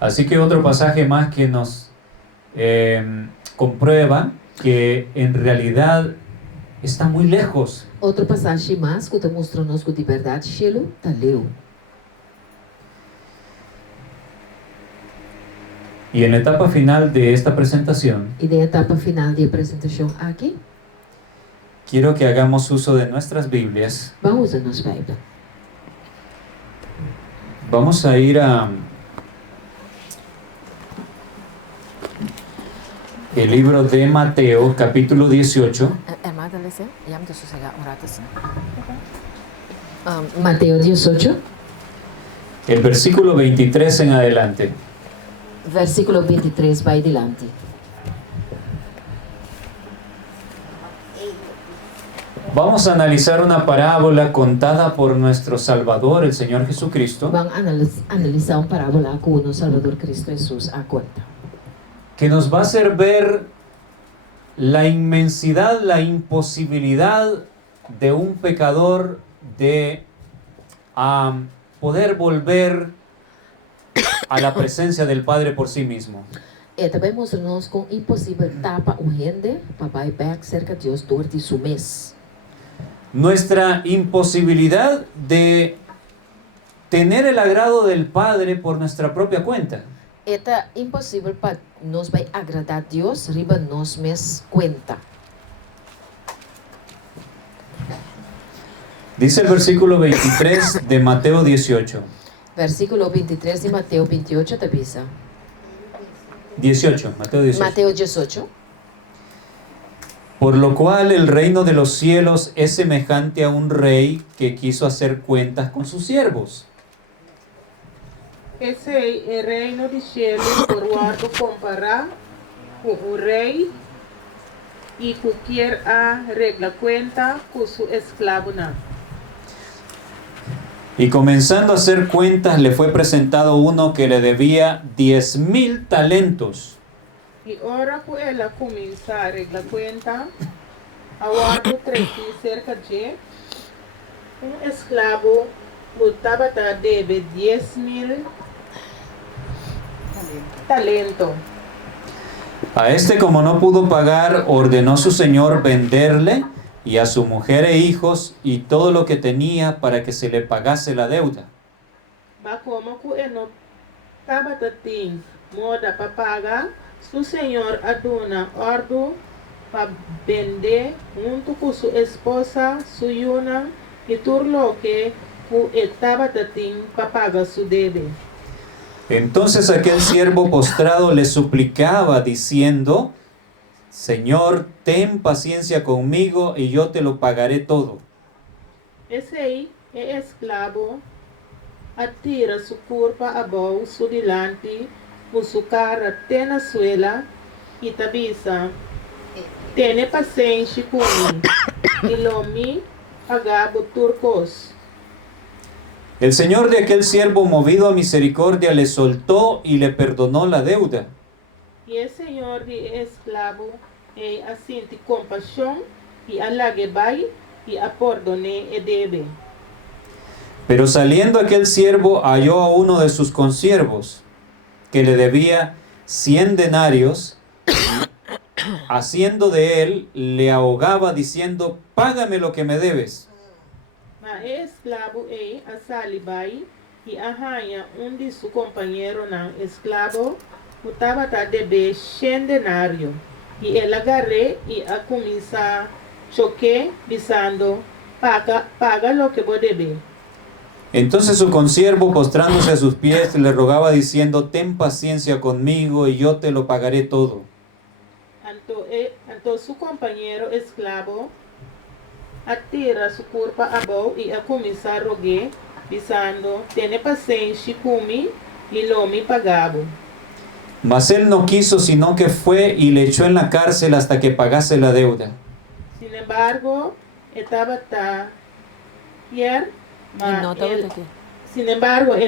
Así que otro pasaje más que nos comprueba que en realidad está muy lejos. Outra passagem mais que te mostra-nos que de verdade Shelo tá leu. Y en la etapa final de esta presentación, E na etapa final de apresentação aqui, quiero que hagamos uso de nuestras Biblias. vamos a nossa Bíblia. Vamos a ir a el libro de Mateo, capítulo 18. Mateus 18, El versículo 23 en adelante. versículo 23, vai adiante. Vamos a analizar una parábola contada por nuestro Salvador, el Señor Jesucristo, Vamos analisar uma parábola com o nosso Salvador Cristo Jesus a conta. que nos va a hacer ver la inmensidad, la imposibilidad de un pecador de poder volver a la presencia del Padre por sí mismo. E também mostra-nos com impossível tapa o rende para vai back cerca de Deus dor de su mês. Nuestra imposibilidad de tener el agrado del Padre por nuestra propia cuenta. É impossível para nós vai agradar a Deus riba nós mes conta. Dice el versículo 23 de Mateo 18. Versículo 23 de Mateus 28 te avisa. 18, Mateo 18. Mateus 18. Por lo cual el reino de los cielos es semejante a un rey que quiso hacer cuentas con sus siervos. Esse é o reino de cielo por guardo comparar com o rei e que quer arreglar cuenta com su esclavo. Y comenzando a hacer cuentas le fue presentado uno que le debía 10,000 talentos. E ora que ela começa a arreglar cuenta, a guardo cerca de esclavo lutava a deve 10,000 talento. A este, como no pudo pagar, ordenó su señor venderle y a su mujer e hijos y todo lo que tenía para que se le pagase la deuda. Mas como que ele não estava tendo moda para pagar, su senhor aduna ordem para vender junto com sua esposa, sua yuna e tudo lo que estava tendo para pagar su debe. Entonces aquel siervo postrado le suplicaba diciendo: Señor, ten paciencia conmigo y yo te lo pagaré todo. Esse aí é escravo, atira sua curva a bolso delante, com sua cara até na suela e tabisa. Tiene paciencia conmigo y lo mi pagabo turcos. El señor de aquel siervo, movido a misericordia, le soltó y le perdonó la deuda. Y el señor de esclavo asiente compasión y alague bai y apordone e debe. Pero saliendo aquel siervo halló a uno de sus consiervos, que le debía 100 denarios, haciendo de él, le ahogaba diciendo, págame lo que me debes. Ma esclavo asali bai y arranha de su compañero nan esclavo, estaba a deber 100 denario. Y él agarré y a comenzar choque, diciendo, paga lo que vos debes. Entonces su consiervo, postrándose a sus pies, le rogaba diciendo, ten paciencia conmigo y yo te lo pagaré todo. Entonces su compañero esclavo atira su culpa abajo y a comenzar a rogar, diciendo, tiene paciencia conmigo y lo me pagabo. Mas él no quiso, sino que fue y le echó en la cárcel hasta que pagase la deuda. Sin embargo, estaba taquier, él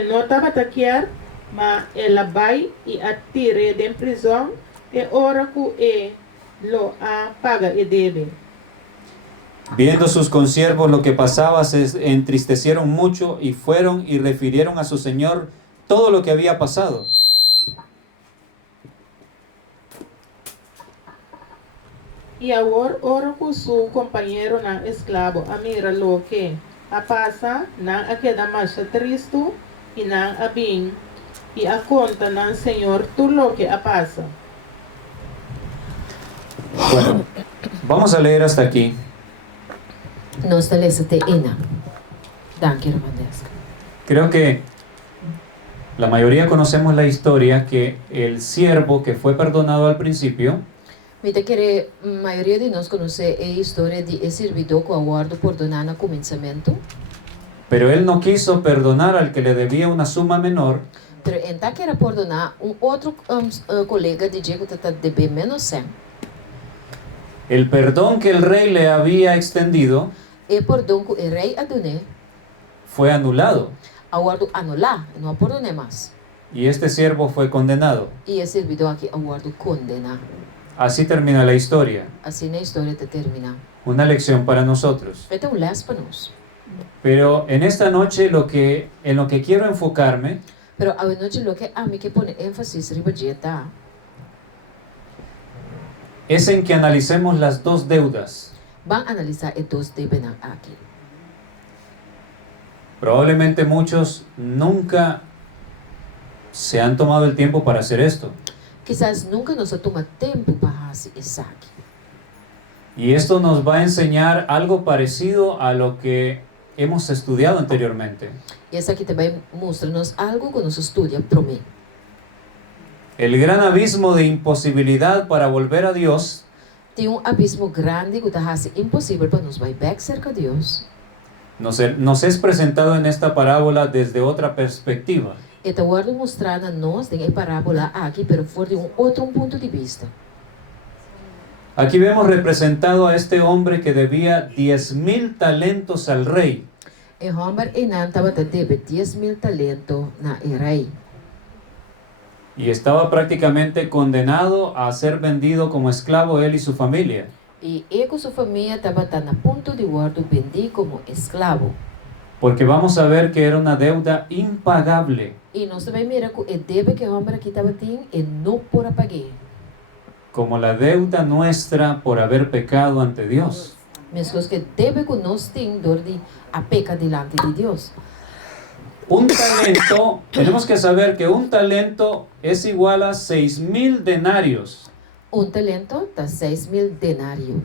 no estaba taquier, mas él va y atire de prisión e ora que lo paga y debe. Viendo sus consiervos lo que pasaba, se entristecieron mucho y fueron y refirieron a su señor todo lo que había pasado. Y ahora ora con su compañero nan esclavo, mira lo que pasa, nan a queda más triste y nan a bien, y a conta nan Señor tú lo que pasa. Bueno, vamos a leer hasta aquí. Nós lezen te ena. Dank je, Ramandesk. Creo que la mayoría conocemos la historia que el siervo que fue perdonado al principio, Mita que a maioria de nós conhece a história de esse servidor que aguardo perdonar no começamento, pero él no quiso perdonar al que le debía una suma menor, pero então quer perdonar outro colega de dia que está devendo menos 100. el perdón que el rey le había extendido E perdão que o rei adonou, fue anulado aguardo anular, não perdonar mais. y este siervo fue condenado. E esse servidor aqui aguardo condenar. Así termina la historia. Assim a história te termina. Una lección para nosotros. Então, les para nós. Pero en esta noche en lo que quiero enfocarme Pero a noite lo que a mim que pone énfasis riba dieta es en que analicemos las dos deudas. van analisar e dos debenan aqui. Probablemente muchos nunca se han tomado el tiempo para hacer esto. Quizás nunca nos toma tempo para fazer isso aqui. Y esto nos va a enseñar algo parecido a lo que hemos estudiado anteriormente. E essa aqui também mostra-nos algo que nós estudia para mim. El gran abismo de imposibilidad para volver a Dios Tem abismo grande que está fazendo impossível para nos vai back cerca de Deus. nos es presentado en esta parábola desde otra perspectiva. E está guardo mostrar a nós em parábola aqui, pero fora de outro ponto de vista. Aquí vemos representado a este hombre que debía 10,000 talentos al rey. E Homer Enan estava a dever 10,000 talentos na rei. Y estaba prácticamente condenado a ser vendido como esclavo él y su familia. E ele com sua família estava a ponto de guardo vender como esclavo. Porque vamos a ver que era una deuda impagable. E nós também mira que o deve que Homer aqui estava tendo e não por pagar. Como la deuda nuestra por haber pecado ante Dios. Mesmo que deve que nós temos dor de a peca delante de Deus. Un talento, tenemos que saber que un talento es igual a 6,000 denarios. Talento está 6,000 denários.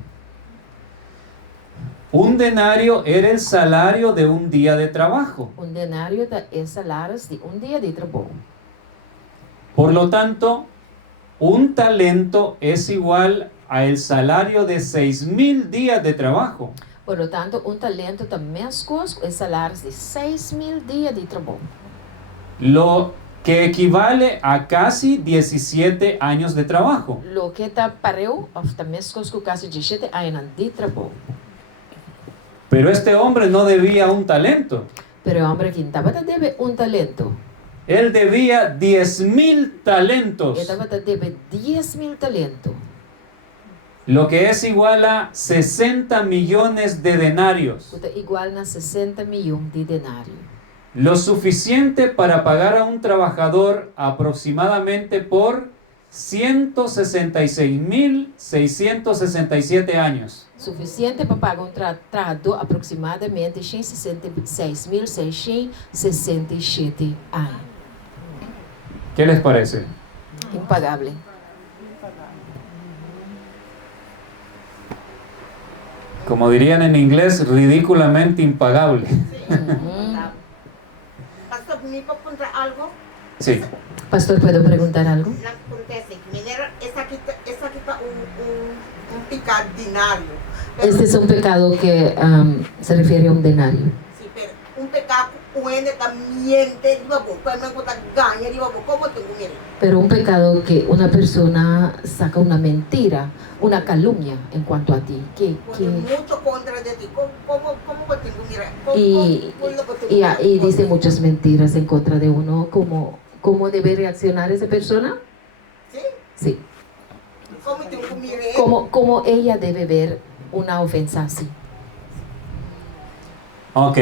Un denario era el salario de un día de trabajo. Denário está salário de dia de trabalho. Por lo tanto, un talento es igual a el salario de 6,000 días de trabajo. Por lo tanto, talento está mesmo com os salários de 6,000 dias de trabalho. Lo que equivale a casi 17 años de trabajo. Lo que está pareu, of the mescos que casi 17 años de trabajo. Pero este hombre no debía un talento. Pero el hombre que estaba debe un talento. Él debía 10,000 talentos, Estaba debe 10,000 talentos. lo que es igual a 60 millones de denarios. Puta igual a 60 millones de denarios. Lo suficiente para pagar a un trabajador aproximadamente por 166,667 años. Suficiente para pagar un trabajador aproximadamente 166,667 años. ¿Qué les parece? Impagable. Como dirían en inglés, ridículamente impagable. Pastor, ¿me puedo contar algo? Sí. Pastor, ¿puedo preguntar algo? Acontece que esa quita un pecado dinario. Este es un pecado que se refiere a un denario. Sí, pero un pecado puede también te digo, cuando me gana, digo, ¿cómo te mire? Pero un pecado que una persona saca una mentira, una calumnia en cuanto a ti. Porque mucho contra de ti, ¿cómo te mire? Y dice muchas mentiras en contra de uno. ¿Cómo debe reaccionar esa persona? ¿Sí? Sí. ¿Cómo te mire? ¿Cómo ella debe ver una ofensa así? Ok.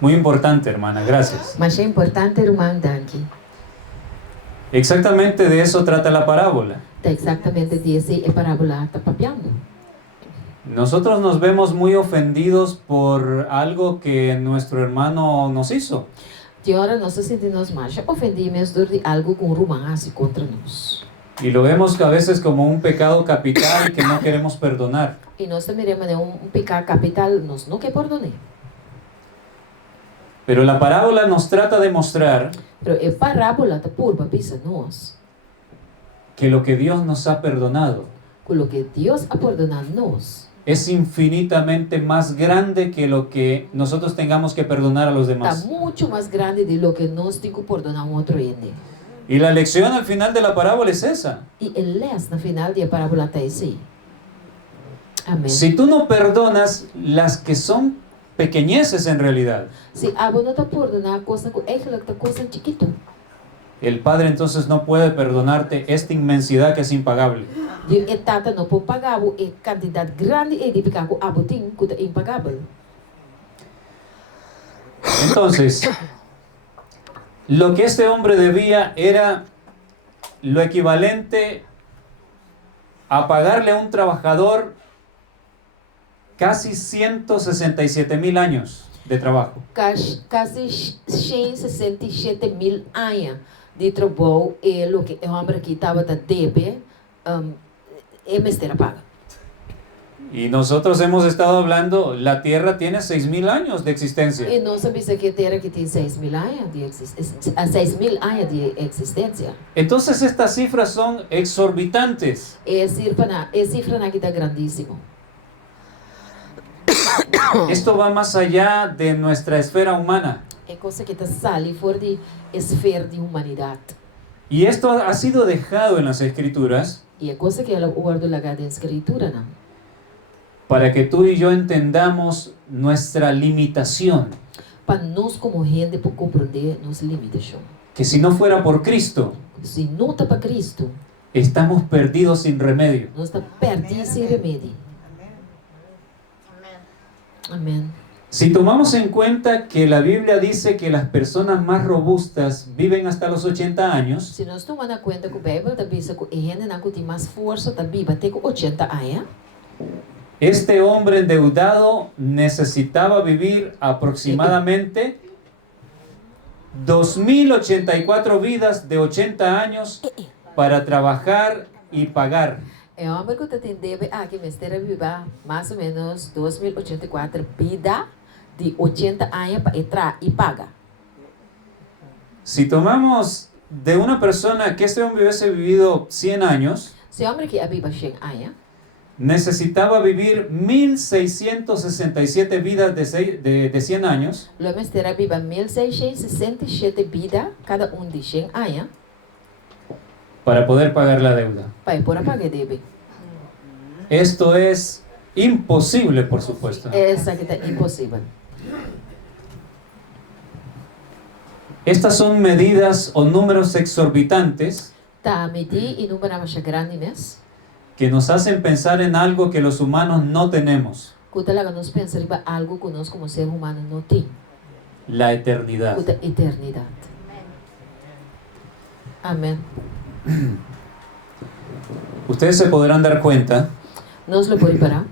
Muy importante, hermana. Gracias. Mas é importante, irmã Danke. Exactamente de eso trata la parábola. Está exactamente desse a parábola está papiando. Nosotros nos vemos muy ofendidos por algo que nuestro hermano nos hizo. De hora nós nos sentimos mais ofendidos de algo com romance contra nós. Y lo vemos a veces como un pecado capital que no queremos perdonar. E nós também temos um pecado capital, nós não quer perdonar. Pero la parábola nos trata de mostrar Pero a parábola está por para nós que lo que Dios nos ha perdonado com o que Deus a perdonar nós. es infinitamente más grande que lo que nosotros tengamos que perdonar a los Está demás. muito mais grande de lo que nós temos que perdonar outro ende. Y la lección al final de la parábola es esa. E el les na final da parábola está assim. Amém. Si tú no perdonas las que son pequeñeces en realidad, Se a não está perdonar coisa que eigenlijk está coisa chiquito. el Padre entonces no puede perdonarte esta inmensidad que es impagable. De etata não pode pagar a quantidade grande de pecado que abotim que é impagável. Entonces, lo que este hombre debía era lo equivalente a pagarle a un trabajador casi 167,000 años de trabajo. Quase 167,000 anos de trabalho é o que o homem que estava da debe é mestre paga. Y nosotros hemos estado hablando, la tierra tiene 6,000 años de existencia. E nós sabemos que terra que tem 6,000 anos de existência, 6,000 anos de existência. Entonces estas cifras son exorbitantes. É cifra na que está grandíssimo. Esto va más allá de nuestra esfera humana. É coisa que está sali fora de esfera de humanidade. Y esto ha sido dejado en las escrituras E é coisa que ela guarda lagada em escritura, não? para que tú y yo entendamos nuestra limitación. Para nós como gente por compreender nos limitações. Que si no fuera por Cristo, Se não está para Cristo, estamos perdidos sin remedio. nós está perdidos sem remédio. Amém. Si tomamos en cuenta que la Biblia dice que las personas más robustas viven hasta los 80 años, Se nós tomamos conta que a Bíblia está dizendo que a gente não tem mais força, está viva até 80 anos. este hombre endeudado necesitaba vivir aproximadamente 2,084 vidas de 80 años para trabajar y pagar. É um homem que tem deve aqui, mas terá viva mais ou menos 2084 vida de 80 anos para entrar e pagar. Si tomamos de una persona que este hombre hubiese vivido 100 años, Se o homem que viva 100 anos, necesitaba vivir 1667 vidas de 100 años Lumens terá viva 1667 vida cada de 100 anos para poder pagar la deuda. para por pagar deve. Esto es imposible, por supuesto. Essa que está impossível. Estas son medidas o números exorbitantes Tá medir e número mais grande mes. que nos hacen pensar en algo que los humanos no tenemos, Kuta laga nos pensar em algo que nós como ser humano não tem. la eternidad. Kuta eternidade. Amém. Ustedes se podrán dar cuenta Nós lo podemos parar.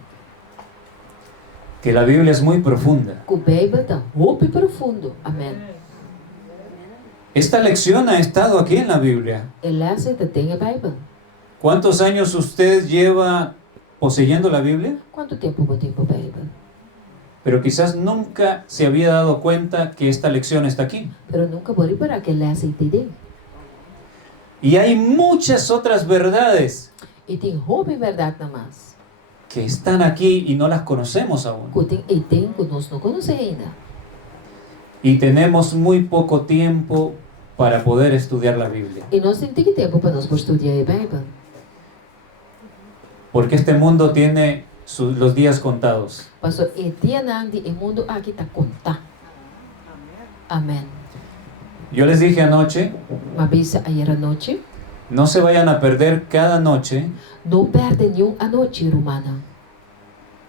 que la Biblia es muy profunda. Que a Bíblia está muito profundo. Amém. Esta lección ha estado aquí en la Biblia. Ela aceita tem a Bíblia. ¿Cuántos años usted lleva poseyendo la Biblia? Quanto tempo você tem a Bíblia? Pero quizás nunca se había dado cuenta que esta lección está aquí. Pero nunca pode parar que ela aceita dele. Y hay muchas otras verdades E tem roupa em verdade na mais. que están aquí y no las conocemos aún. Que tem que nós não conhecemos ainda. Y tenemos muy poco tiempo para poder estudiar la Biblia. E nós temos que tempo para nós estudar a Bíblia. Porque este mundo tiene los días contados. Pastor, e dia nandi o mundo aqui está contar. Amém. Yo les dije anoche, Uma vez ayer à noite, no se vayan a perder cada noche, não perde nenhuma noite romana.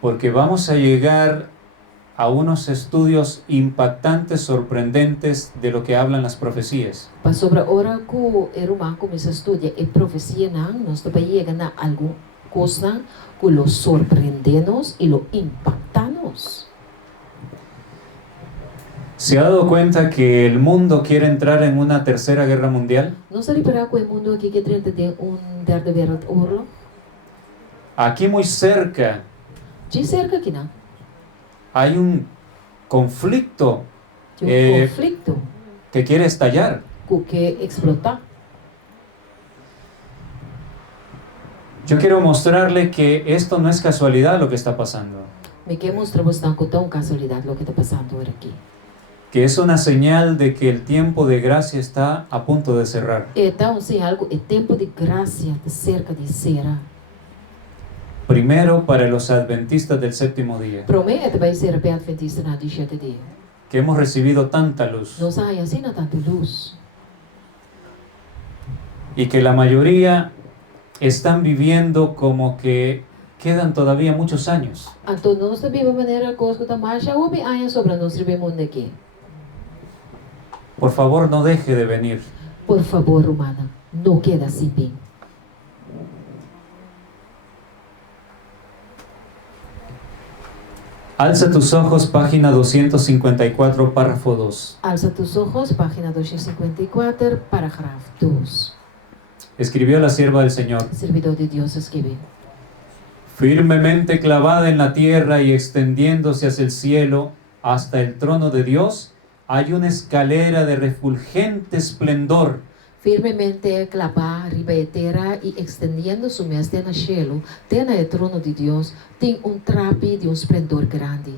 porque vamos a llegar a unos estudios impactantes, sorprendentes de lo que hablan las profecías. Para sobre a hora que o romano começa a estudar a profecia, nós também chegamos a alguma coisa que lo sorprende-nos e lo impacta-nos. ¿Se ha dado cuenta que el mundo quiere entrar en una tercera guerra mundial? Não se reparar que o mundo aqui que trata de derde wereldoorlog? Aquí muy cerca De cerca aqui não. hay un conflicto De conflito que quiere estallar. que quer explotar. Yo quiero mostrarle que esto no es casualidad lo que está pasando, Me quer mostrar bastante que tão casualidade o que está passando aqui. que es una señal de que el tiempo de gracia está a punto de cerrar. Então, sim, algo é tempo de graça de cerca de cera. Primero para los adventistas del séptimo día, Promete vai ser a adventista na 17 dia. que hemos recibido tanta luz Nós aí assim não tanto luz. y que la mayoría están viviendo como que quedan todavía muchos años. Então, nós também vamos maneira coisa que está mais já houve anos sobre nós receber mundo aqui. Por favor, no deje de venir. Por favor, romana, não queda assim bem. Alza tus ojos, página 254, párrafo 2. Alça tus ojos, página 254, parágrafo 2. Escribió la sierva del Señor: Servidor de Deus escreve: firmemente clavada en la tierra y extendiéndose hacia el cielo hasta el trono de Dios, hay una escalera de refulgente esplendor firmemente clavada arriba da terra e extendendo su mestre no cielo, tem o trono de Deus, tem trape de esplendor grande.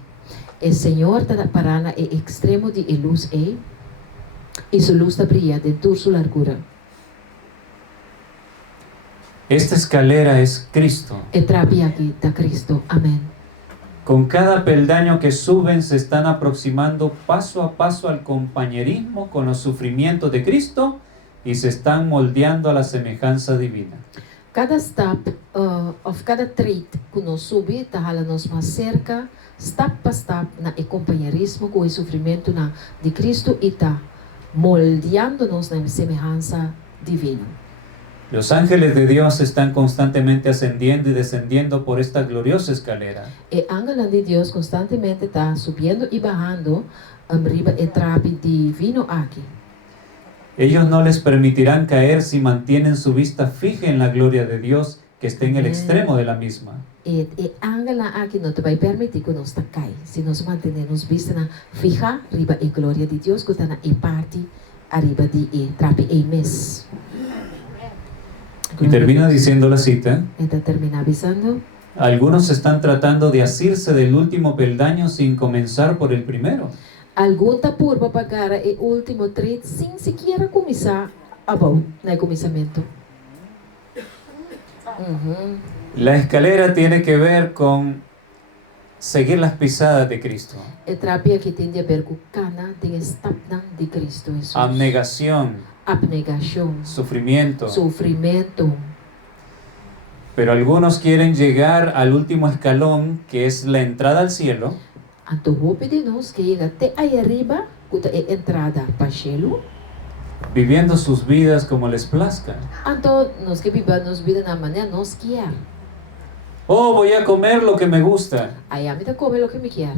O Senhor está parando no extremo de luz e sua luz está brilhando em toda sua largura. Esta escalera es Cristo. O trape aqui está Cristo. Amém. Con cada peldaño que suben se están aproximando paso a paso al compañerismo con los sufrimientos de Cristo y se están moldeando a la semejanza divina. Cada step of cada trait que nós subimos está jalando-nos mais cerca, step por step, na companheirismo com o sofrimento de Cristo e está moldeando-nos na semelhança divina. Los ángeles de Dios están constantemente ascendiendo y descendiendo por esta gloriosa escalera. E ángeles de Deus constantemente está subindo e bajando arriba o trape divino aqui. Ellos no les permitirán caer si mantienen su vista fija en la gloria de Dios que está en el extremo de la misma. E ángeles aqui não te vai permitir que nós caia, se nós mantermos vista na fija arriba a glória de Deus que está na parte arriba de trape e mes. Y termina diciendo la cita: Então termina avisando. Algunos están tratando de asirse del último peldaño sin comenzar por el primero. Algum tá por para pagar o último trade sem sequer começar a bom, no começamento. La escalera tiene que ver con seguir las pisadas de Cristo. É terapia que tem a ver com cana, tem estapna de Cristo Jesus. Abnegación, Abnegação, sufrimiento. sofrimento. Pero algunos quieren llegar al último escalón, que es la entrada al cielo, Então, vou pedir nós que chega até aí arriba, que é entrada para o cielo. viviendo sus vidas como les plazca. Então, nós que vivamos vida na maneira nós quer. Oh, voy a comer lo que me gusta. Aí a mim tá comer o que me quer.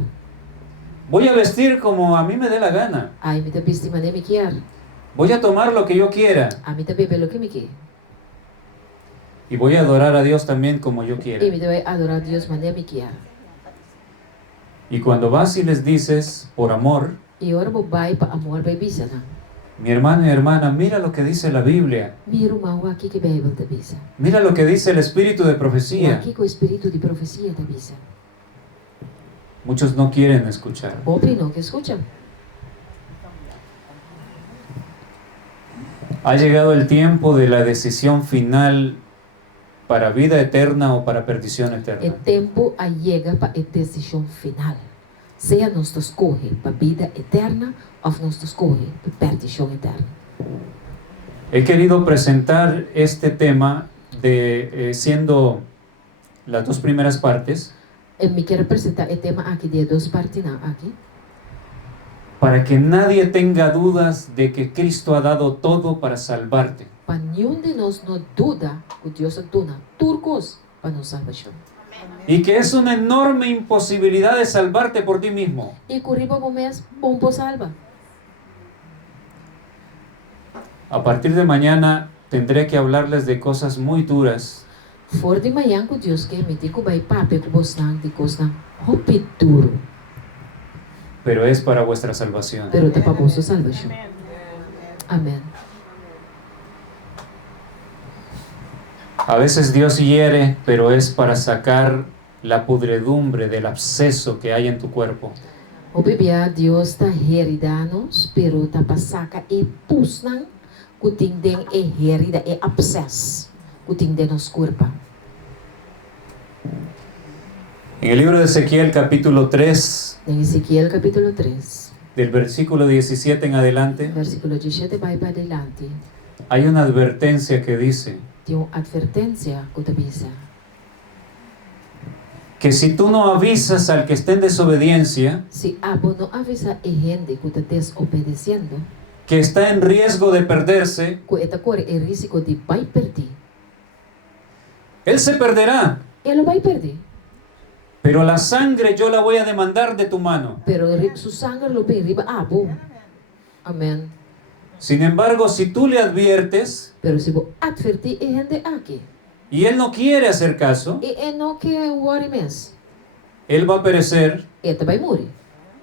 Voy a vestir como a mí me dé la gana. Aí me tá vestir maneira me quer. Voy a tomar lo que yo quiera. A mim tá beber o que me quer. Y voy a adorar a Dios también como yo quiera. E me vai adorar a Deus maneira me quer. Y cuando vas y les dices, por amor, E ora vou vai para amor vai bisa na. mi hermano y hermana, mira lo que dice la Biblia. Mi irmão aqui que Bíblia tá bisa. Mira lo que dice el espíritu de profecía. Aqui com o espírito de profecia tá bisa. Muchos no quieren escuchar. Ouve não que escuta. Ha llegado el tiempo de la decisión final para vida eterna o para perdición É eterna. tempo a chega para a decisão final. Seja nós escolhe para vida eterna ou nós escolhe para perdição eterna. He querido presentar este tema de siendo las dos primeras partes Eu me quero apresentar o tema aqui de duas partes aqui. para que nadie tenga dudas de que Cristo ha dado todo para salvarte. Para nenhum de nós não duda que Deus dona turcos para nos salvação. Y que es una enorme imposibilidad de salvarte por ti mismo. E corriba o mês bom por salva. A partir de mañana tendré que hablarles de cosas muy duras, For de manhã que Deus quer me dizer que vai pape com bostan de coisa hopi duro, pero es para vuestra salvación. pero tá para vossa salvação. Amém. A veces Dios hiere, pero es para sacar la pudredumbre del absceso que hay en tu cuerpo. O bebê Deus está heridanos, pero tá para sacar e pusnan que tem den e herida e abscess que tem den nos corpo. En el libro de Ezequiel capítulo 3, Em Ezequiel capítulo 3, del versículo 17 en adelante, versículo 17 vai para adelante. hay una advertencia que dice Tem uma advertência que te avisa que si tú no avisas al que esté en desobediencia, se abo não avisa a gente que está desobedecendo, que está en riesgo de perderse, que está corre o risco de vai perder. él se perderá, Ele vai perder, pero la sangre yo la voy a demandar de tu mano. pero su sangue lo vai riba abo. Amém. Sin embargo, si tú le adviertes Pero se vou advertir a gente aqui, y él no quiere hacer caso, e não quer worry mais, él va a perecer, ele vai morrer.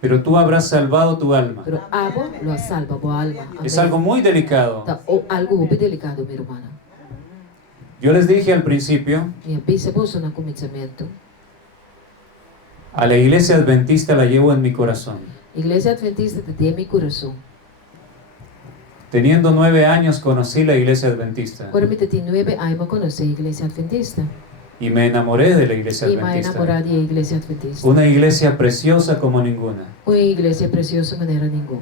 pero tú habrás salvado tu alma. Pero abo lo salva a alma. Es algo muy delicado. Tá, algo bem delicado, minha irmã. Yo les dije al principio, Minha bisa bolsa no começamento, a la iglesia adventista la llevo en mi corazón. Igreja Adventista tem meu coração. Teniendo 9 años conocí la iglesia adventista Agora me tem 9 anos conhecer a Igreja Adventista. y me enamoré de la iglesia E mais adventista. enamorada da Igreja Adventista. Una iglesia preciosa como ninguna. Uma igreja preciosa de maneira nenhuma.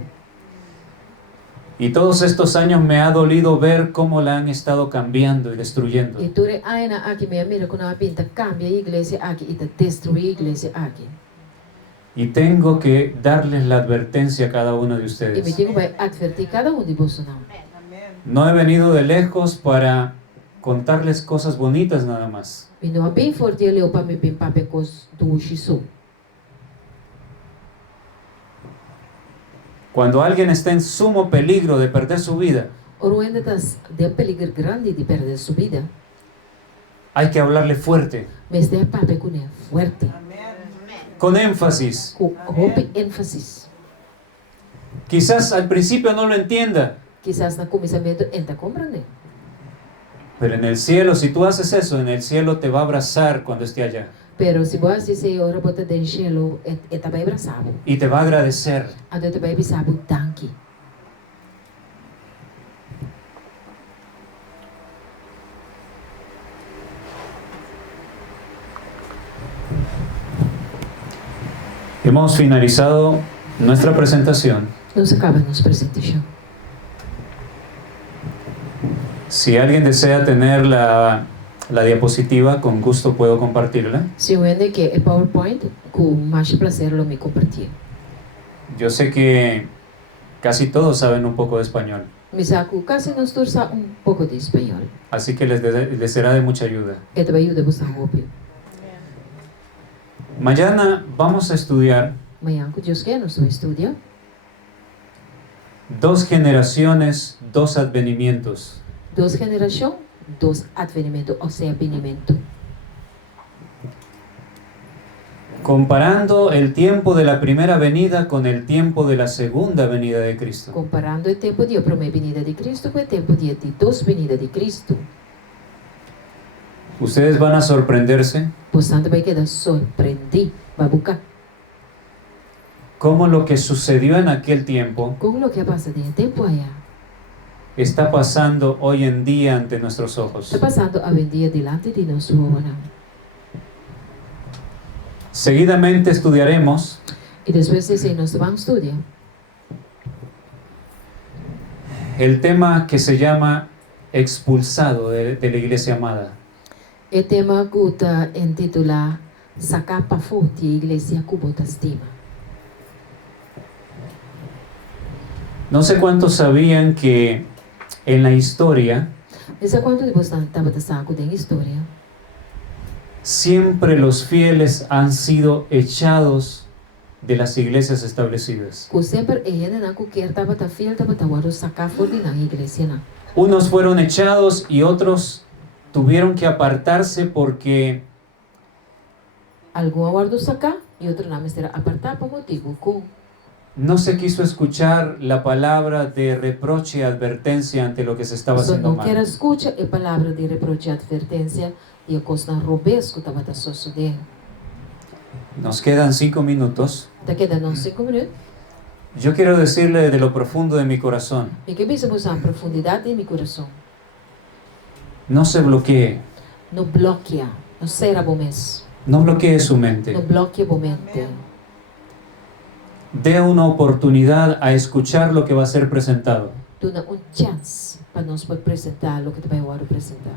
Y todos estos años me ha dolido ver cómo la han estado cambiando y destruyendo. E toda a ana aqui me mira quando a pinta cambia a igreja aqui e destruir a igreja aqui. Y tengo que darles la advertencia a cada uno de E me ustedes. tenho que advertir cada de vocês não. No he venido de lejos para contarles cosas bonitas nada más. Me não é bem forte ele para me bem papecos do xisu. Cuando alguien está en sumo peligro de perder su vida, Oro ainda está de peligro grande de perder sua vida. hay que hablarle fuerte, Mas de pape com ele forte, con énfasis. com roupa ênfasis. Quizás al principio no lo entienda, Quizás no começamento ainda compreende. pero en el cielo, si tú haces eso, en el cielo te va a abrazar cuando esté allá. Pero se você se ora bota den cielo e também brasabo. y te va a agradecer. Ando também bisabo danki. Hemos finalizado nuestra presentación. Nós acaba nossa apresentação. Si alguien desea tener la diapositiva, con gusto puedo compartirla. Se o ende que é PowerPoint, com mais prazer lo me compartilha. Yo sé que casi todos saben un poco de español, Me saco quase nos torça pouco de espanhol. así que les será de mucha ayuda. E também ajuda você a óbvio. Mañana vamos a estudiar Amanhã, com Deus quer, nós vamos estudar 2 generaciones, 2 advenimientos. 2 gerações, 2 advenimentos, ou seja, advenimento. Comparando el tiempo de la primera venida con el tiempo de la segunda venida de Cristo. Comparando o tempo de primeira venida de Cristo com o tempo de duas venidas de Cristo. Ustedes van a sorprenderse Você vai quedar surpreendido, vai buscar cómo lo que sucedió en aquel tiempo com o que passa de tempo allá. está pasando hoy en día ante nuestros ojos. Está passando a vendia delante de nosso olho. Seguidamente estudiaremos E depois disso, nós vamos estudar el tema que se llama expulsado de la iglesia amada. o tema que está intitulado Sacar para fora a igreja que você estima. No sé cuántos sabían que en la historia Mas quanto de você estava saco da história? siempre los fieles han sido echados de las iglesias establecidas. Que sempre ele não quer estava tá fiel, estava tá guardo sacar fora da igreja não. Unos fueron echados y otros tuvieron que apartarse porque Algum guardo sacar e outro não, mas era apartar por motivo que no se quiso escuchar la palabra de reproche y advertencia ante lo que se estaba só haciendo não quer mal. escutar a palavra de reproche e advertência e a coisa robesco estava tá sucedendo. Nos quedan 5 minutos. Tá quedando uns 5 minutos. Yo quiero decirle de lo profundo de mi corazón, E que pensamos a profundidade de meu coração. no se bloquee, Não bloqueia, não será bom mês. no bloquee su mente. Não bloqueia a mente. Dé una oportunidad a escuchar lo que va a ser presentado. Dá chance para nós apresentar o que tu vai agora apresentar.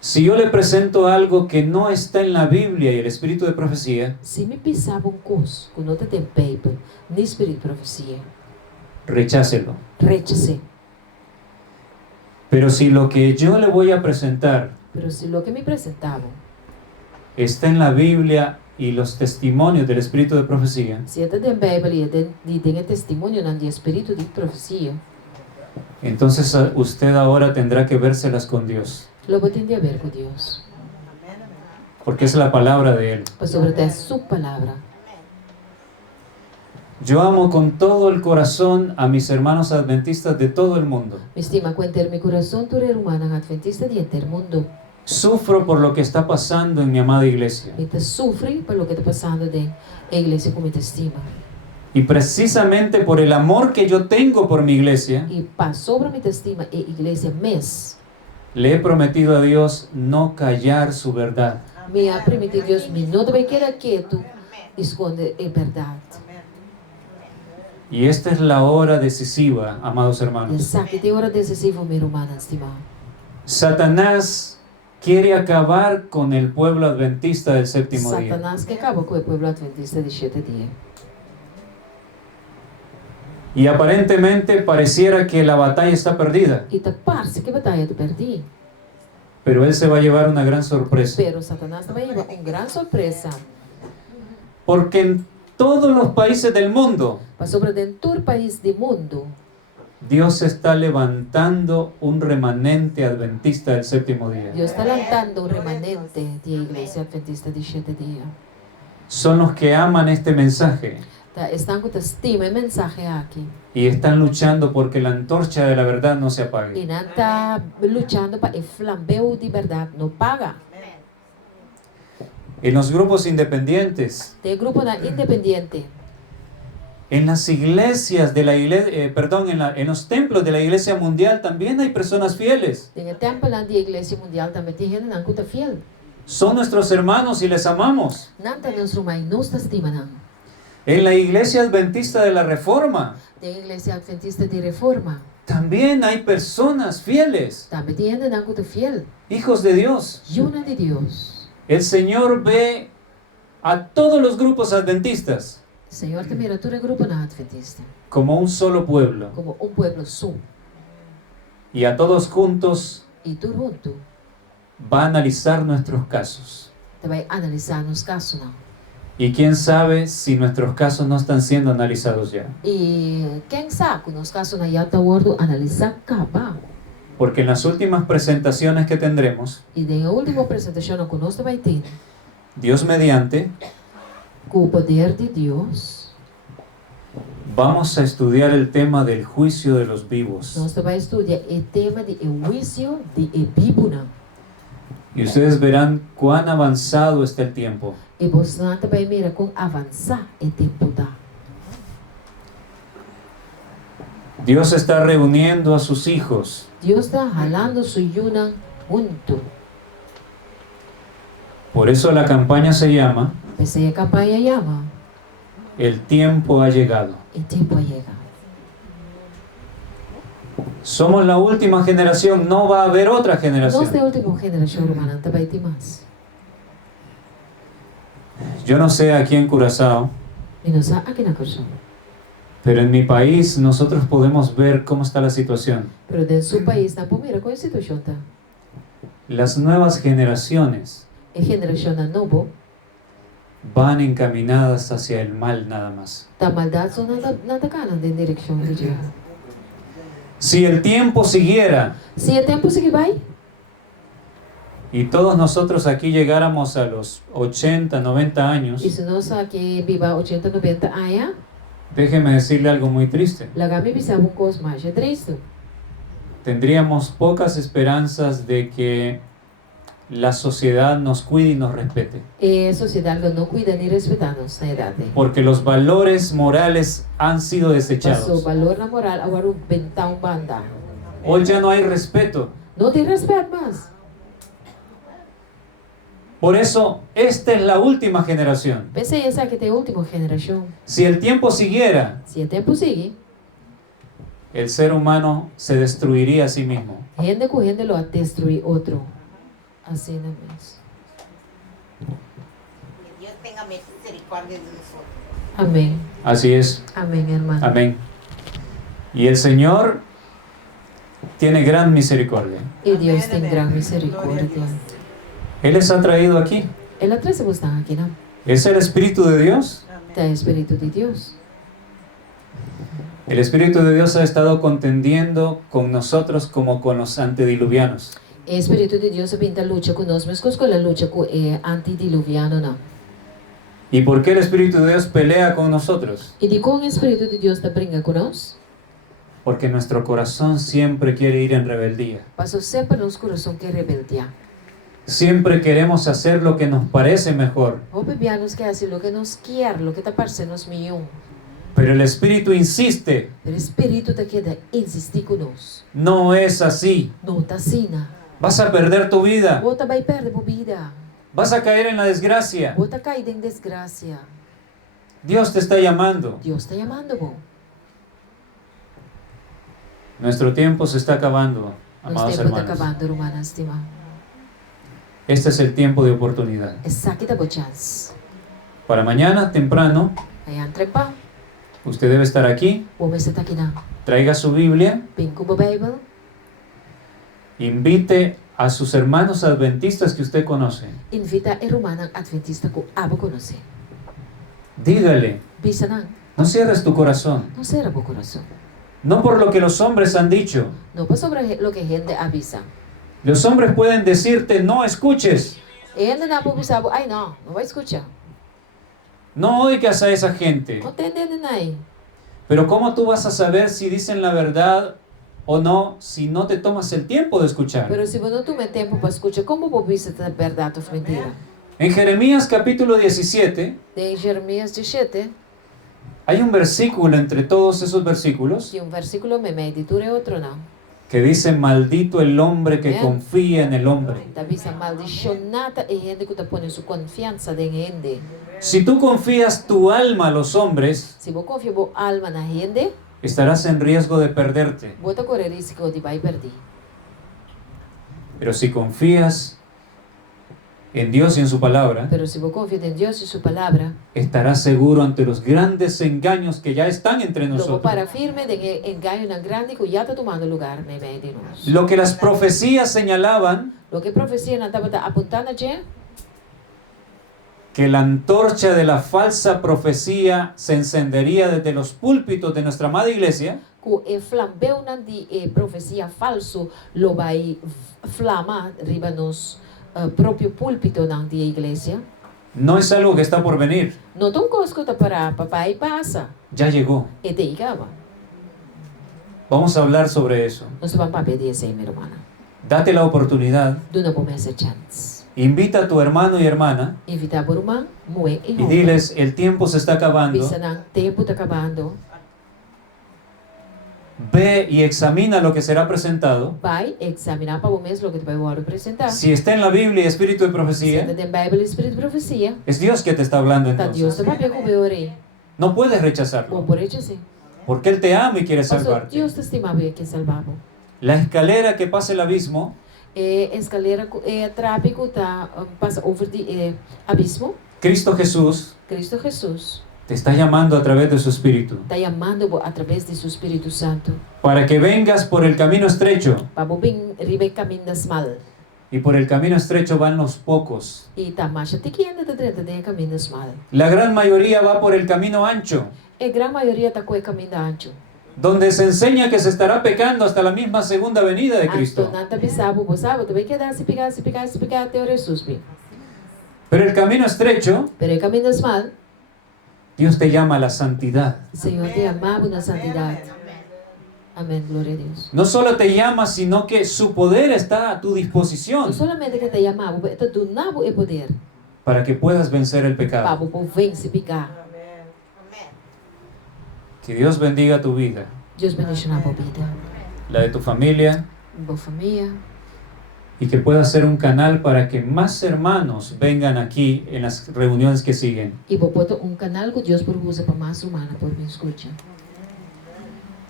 Si yo le presento algo que no está en la Biblia y el espíritu de profecía, Se me pensava coisa que não tem Bíblia, nem Espírito de Profecia, rechácelo. rechace. Pero si lo que yo le voy a presentar Pero se o que me apresentava, está en la Biblia y los testimonios del espíritu de profecía, se está em Bíblia e tem testemunho no Espírito de Profecia, entonces usted ahora tendrá que vérselas con Dios, logo tem a ver com Deus. porque es la palabra de Él. Para sobre sua palavra. Yo amo con todo el corazón a mis hermanos adventistas de todo el mundo. Me estima com inteiro meu coração, tu eres humana, adventista de inteiro mundo. Sufro por lo que está pasando en mi amada iglesia. Me te sofre por lo que está passando de igreja como te estima. Y precisamente por el amor que yo tengo por mi iglesia, E para sobre me te estima e igreja mes. le he prometido a Dios no callar su verdad. Me ha permitido Deus me não vai querer quieto, esconde a verdade. Y esta es la hora decisiva, amados E hermanos. sabe que tem hora decisiva, meu irmão, estimado. Satanás quiere acabar con el pueblo adventista del séptimo día. Satanás que acaba com o povo adventista de 7 dias. Y aparentemente pareciera que la batalla está perdida, E te parece que a batalha tu perdi. pero él se va a llevar una gran sorpresa. Pero Satanás vai levar uma grande surpresa. Porque en todos los países del mundo, Para sobre dentro do país do mundo, Dios está levantando un remanente adventista del séptimo día. Deus está lançando um remanente de igreja adventista de 7 dias. Son los que aman este mensaje Estão com estima e mensagem aqui. y están luchando porque la antorcha de la verdad no se apague. E não está lutando para o flambeu de verdade não paga. en los grupos independientes, De grupo na independiente. en las iglesias de la iglesia, en los templos de la iglesia mundial también hay personas fieles. De tempel aan die iglesia mundial também tem gente nan kuta fiel. Son nuestros hermanos y les amamos. Nanta nos rumai nos estima nan. En la iglesia adventista de la Reforma De iglesia adventista de reforma. también hay personas fieles, Também tem gente nan kuta fiel. hijos de Dios. Juna de Dios. El Señor ve a todos los grupos adventistas Senhor te mira tu grupo na adventista. como un solo pueblo Como pueblo só. y a todos juntos E tu junto. va a analizar nuestros casos. Te vai analisar nos casos não. Y quién sabe si nuestros casos no están siendo analizados ya. E quem sabe nos casos na yata wordo analisar caba. Porque en las últimas presentaciones que tendremos, E de a última apresentação que nós vai ter, Dios mediante, com o poder de Deus, vamos a estudiar el tema del juicio de los vivos. nós vai estudar o tema de juízo de Bíblia. Y ustedes verán cuán avanzado está el tiempo. E você vai mirar com avançar o tempo tá. Dios está reuniendo a sus hijos Deus está jalando su yuna junto. Por eso la campaña se llama Essa é a campanha chama. El tiempo ha llegado. O tempo chega. Somos la última generación, no va a haber otra Nós generación. da última geração humana vai ter mais. Yo no sé aquí en Curazao, E nós aqui na Corsão. pero en mi país nosotros podemos ver cómo está la situación. Pero dentro do seu país, na primeira com a situação tá. Las nuevas generaciones A geração nova van encaminadas hacia el mal nada más. da maldade só nada cana de direção de Deus. Si el tiempo siguiera Se o tempo seguir vai, y todos nosotros aquí llegáramos a los 80, 90 años, e se nós aqui viva 80, 90 anos, déjeme decirle algo muy triste. lagami bisava coisa mais triste. Tendríamos pocas esperanzas de que la sociedad nos cuide y nos respete. E a sociedade não cuida nem respeita nos na idade. Porque los valores morales han sido Passou o desechados. valor na moral, agora o bentão banda. Hoy ya no hay respeto. Não tem respeito mais. Por eso, esta es la última generación. Pensei essa que tem a última geração. Si el tiempo siguiera, Se o tempo seguir, el ser humano se destruiría a sí mismo. gente correndo lo a destruir outro. Assim não é mesmo. Que Dios tenga misericordia de nosotros. Amém. Así es. Amém, irmão. Amén. Y el Señor tiene gran misericordia. E Deus tem grande misericórdia. Él les ha traído aquí. Ela traz você aqui, não? Es el Espíritu de Dios. Tem o Espírito de Deus. El Espíritu de Dios ha estado contendiendo con nosotros como con los antediluvianos. O Espírito de Deus pinta luta conosco, mas com a luta com o antediluviano, não. ¿Y por qué el Espíritu de Dios pelea con nosotros? E de como o Espírito de Deus está brinca conosco? Porque nuestro corazón siempre quiere ir en rebeldía. Passou sempre nos coração que rebeldia. Siempre queremos hacer lo que nos parece mejor. O bebianos que hace lo que nos quer, lo que está parecendo melhor. Pero el Espíritu insiste, O Espírito te queda insistir conosco. no es así. Não está assim, não. Vas a perder tu vida. Bota vai perder a vida. Vas a caer en la desgracia. Bota cair em desgraça. Dios te está llamando. Deus está chamando, bom. Nuestro tiempo se está acabando, Nosso amados tempo está hermanos. acabando, irmã estima. Este es el tiempo de oportunidad. Essa aqui tá boa chance. Para mañana, temprano, Aí entrepa, usted debe estar aquí. o homem está aqui, não. Traiga su Biblia. Vem com a Bíblia. Invite a sus hermanos adventistas que usted conoce. Invita a romana adventista que aba conhecer. Dígale, Bisa não. no cierres tu corazón. Não será bom coração. No por lo que los hombres han dicho. Não para sobre lo que gente avisa. Los hombres pueden decirte, no escuches. E ainda não para ai não, não vai escutar. No oigas a esa gente. Não entendendo aí. Pero ¿cómo tú vas a saber si dicen la verdad o no si no te tomas el tiempo de escuchar? Pero se você não toma tempo para escutar, como você está verdade ou mentira? En Jeremías capítulo 17 Em Jeremias 17, hay un versículo entre todos esos versículos tinha versículo me editura e outro não. que dice, maldito el hombre que Amén. confía en el hombre. Davi sa maldicionata e gente que põe sua confiança em gente. Si tú confías tu alma a los hombres, Se você confia sua alma na gente, estarás en riesgo de perderte. você corre risco de vai perder. Pero si confías en Dios y en su palabra, Pero se você confia em Deus e sua palavra, estarás seguro ante los grandes engaños que ya están entre logo nosotros. para firme de engaño na grande que já está tomando lugar no meio de nós. Lo que las profecías señalaban, Lo que a profecia não estava apontando a que la antorcha de la falsa profecía se encendería desde los púlpitos de nuestra amada iglesia, que o flambeu de profecia falso lo vai flama riba nos próprio púlpito da igreja. no es algo que está por venir, Não tão coisa que para papai passa. ya llegó. E te igava. Vamos a hablar sobre eso. Nós vamos para pedir isso aí, minha irmã. Date la oportunidad, Duna bom essa chance. invita a tu hermano y hermana Invitar por irmã, moe e y diles, el tiempo se está acabando, Bisa ng tempo está acabando. ve y examina lo que será presentado. Vai examinar para o mês lo que te vai apresentar. Si está en la Biblia y espíritu de Se profecía, tem Bíblia e Espírito de Profecia, es Dios que te está hablando tá Deus entonces. está para ver orei. No puedes Bom rechazarlo, por isso sim. porque Él te ama y quiere Pastor, salvarte. Deus te estimava e que salvava. La escalera que pasa el abismo Escalera tráfico tá passa over de abismo. Cristo Jesús Cristo Jesus te está llamando a través de su espíritu está chamando através de seu Espírito Santo. para que vengas por el camino estrecho, Para bem ribe caminho das mal. y por el camino estrecho van los pocos. E tá mais te que anda dentro de caminho das mal. La gran mayoría va por el camino ancho, E gran maioria tá com o caminho ancho. donde se enseña que se estará pecando hasta la misma segunda venida de Cristo. Não tá pensando, você sabe, tu vai quedar se pegar até o Jesus. Pero el camino estrecho, Pero o caminho das mal, Dios te llama a la santidad. o Senhor te amava na santidade. Amém, glória a Deus. No solo te llama, sino que su poder está a tu disposición Não somente que te amava, te donava o poder para que puedas vencer el para pecado. o povo vencer pecar. Que Dios bendiga tu vida, Deus bendiga a tua vida, la de tu familia, boa família, y que pueda ser un canal para que más hermanos vengan aquí en las reuniones que siguen. e vou botar canal que Deus usa para mais humana, por me escutar.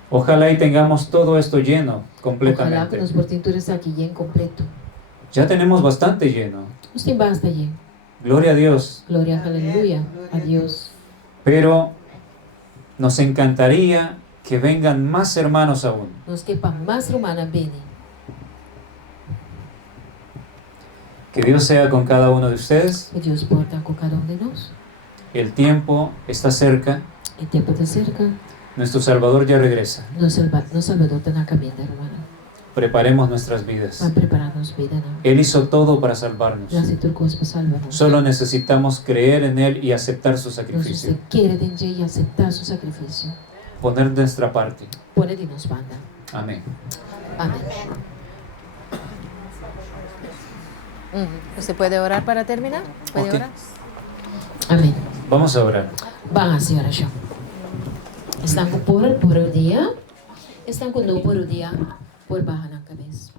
Ojalá y tengamos todo esto lleno Ojalá que completamente. nos portinturas aqui em completo. Ya tenemos bastante lleno. Nós tem basta aí. Gloria a Dios. Glória, aleluia, a Deus. Pero nos encantaría que vengan más hermanos aún. Nós que para mais humana bem. Que Dios sea con cada uno de ustedes. Que Deus porta com cada de nós. El tiempo está cerca. O tempo está cerca. Nuestro Salvador ya regresa. Nosso Salvador está na caminho, hermana. Preparemos nuestras vidas. Vamos preparar-nos vida, não? Él hizo todo para salvarnos. Já se turcou para salvar-nos. Solo necesitamos creer en Él y aceptar su Nós sacrificio. você quer entender e aceitar seu sacrifício. Poner nuestra parte. Pone de nos banda. Amén. Amém. ¿Usted puede orar para terminar? ¿Puede Ok. orar? Amém. Vamos a orar. Vamos, senhora João. Estão com por o dia. Estão com por o dia. Por barra na cabeça.